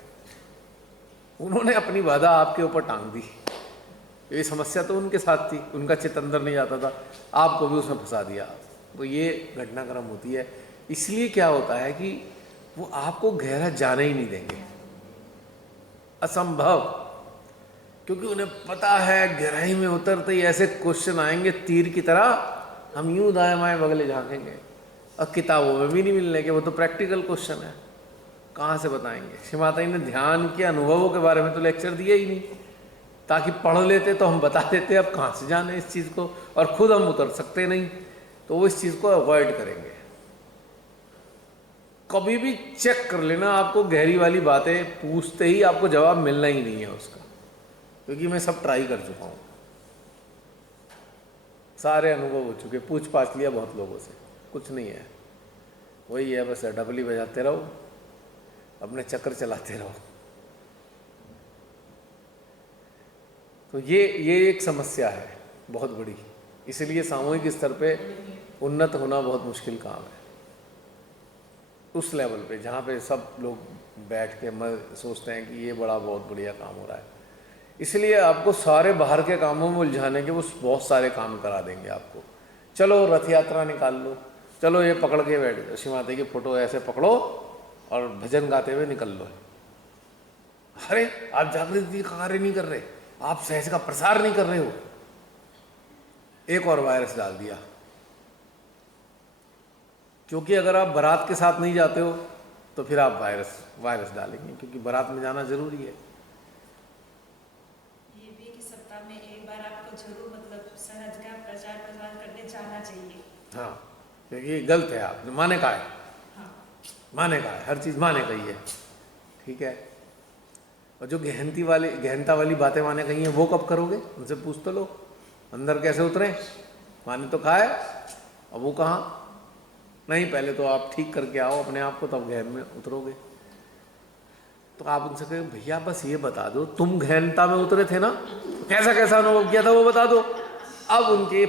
उन्होंने अपनी बाधा आपके ऊपर टांग दी। ये समस्या तो उनके साथ थी, उनका चित्त अंदर नहीं जाता था, आपको भी उसमें फंसा दिया। तो ये घटनाक्रम होती है। इसलिए क्या होता है कि वो आपको गहरा जाने ही नहीं देंगे, असंभव। क्योंकि उन्हें पता है गहराई में उतरते ही ऐसे क्वेश्चन आएंगे तीर की तरह, हम यूं दाएं बाएं बगले झांकेंगे और किताबों में भी नहीं मिलने के, वो तो प्रैक्टिकल क्वेश्चन है, कहाँ से बताएंगे। श्री माता जी ने ध्यान के अनुभवों के बारे में तो लेक्चर दिया ही नहीं, ताकि पढ़ लेते तो हम बता देते, अब कहाँ से जाने इस चीज़ को, और खुद हम उतर सकते नहीं, तो वो इस चीज़ को अवॉइड करेंगे। कभी भी चेक कर लेना, आपको गहरी वाली बातें पूछते ही आपको जवाब मिलना ही नहीं है उसका, क्योंकि मैं सब ट्राई कर चुका हूँ, सारे अनुभव हो चुके, पूछ पाछ लिया बहुत लोगों से, कुछ नहीं है, वही है, बस डबली बजाते रहो, अपने चक्कर चलाते रहो। तो ये एक समस्या है बहुत बड़ी। इसलिए सामूहिक स्तर पे उन्नत होना बहुत मुश्किल काम है। उस लेवल पे जहाँ पे सब लोग बैठ के सोचते हैं कि ये बड़ा बहुत बढ़िया काम हो रहा है, इसलिए आपको सारे बाहर के कामों में उलझाने के वो बहुत सारे काम करा देंगे आपको। चलो रथ यात्रा निकाल लो, चलो ये पकड़ के बैठ जाओ, श्री माता की फोटो ऐसे पकड़ो और भजन गाते हुए निकल लो। अरे आप जागृति का कार्य नहीं कर रहे, आप सहज का प्रसार नहीं कर रहे हो। एक और वायरस डाल दिया, क्योंकि अगर आप बारात के साथ नहीं जाते हो तो फिर आप वायरस डालेंगे, क्योंकि बारात में जाना जरूरी है। ये भी कि सप्ताह में एक बार आपको जरूर मतलब सहज का प्रचार प्रसार करने जाना चाहिए। हाँ, क्योंकि गलत है, आपने माने का है, माने का है, हर चीज़ माने का ही है, ठीक है। और जो गहनता वाली बातें माने कही हैं वो कब करोगे? उनसे पूछ तो लो, अंदर कैसे उतरे, माने तो खाए, अब वो कहाँ नहीं, पहले तो आप ठीक करके आओ अपने आप को, तब गहन में उतरोगे। तो आप उनसे कहे भैया बस ये बता दो, तुम गहनता में उतरे थे ना, कैसा कैसा अनुभव किया था वो बता दो। अब उनके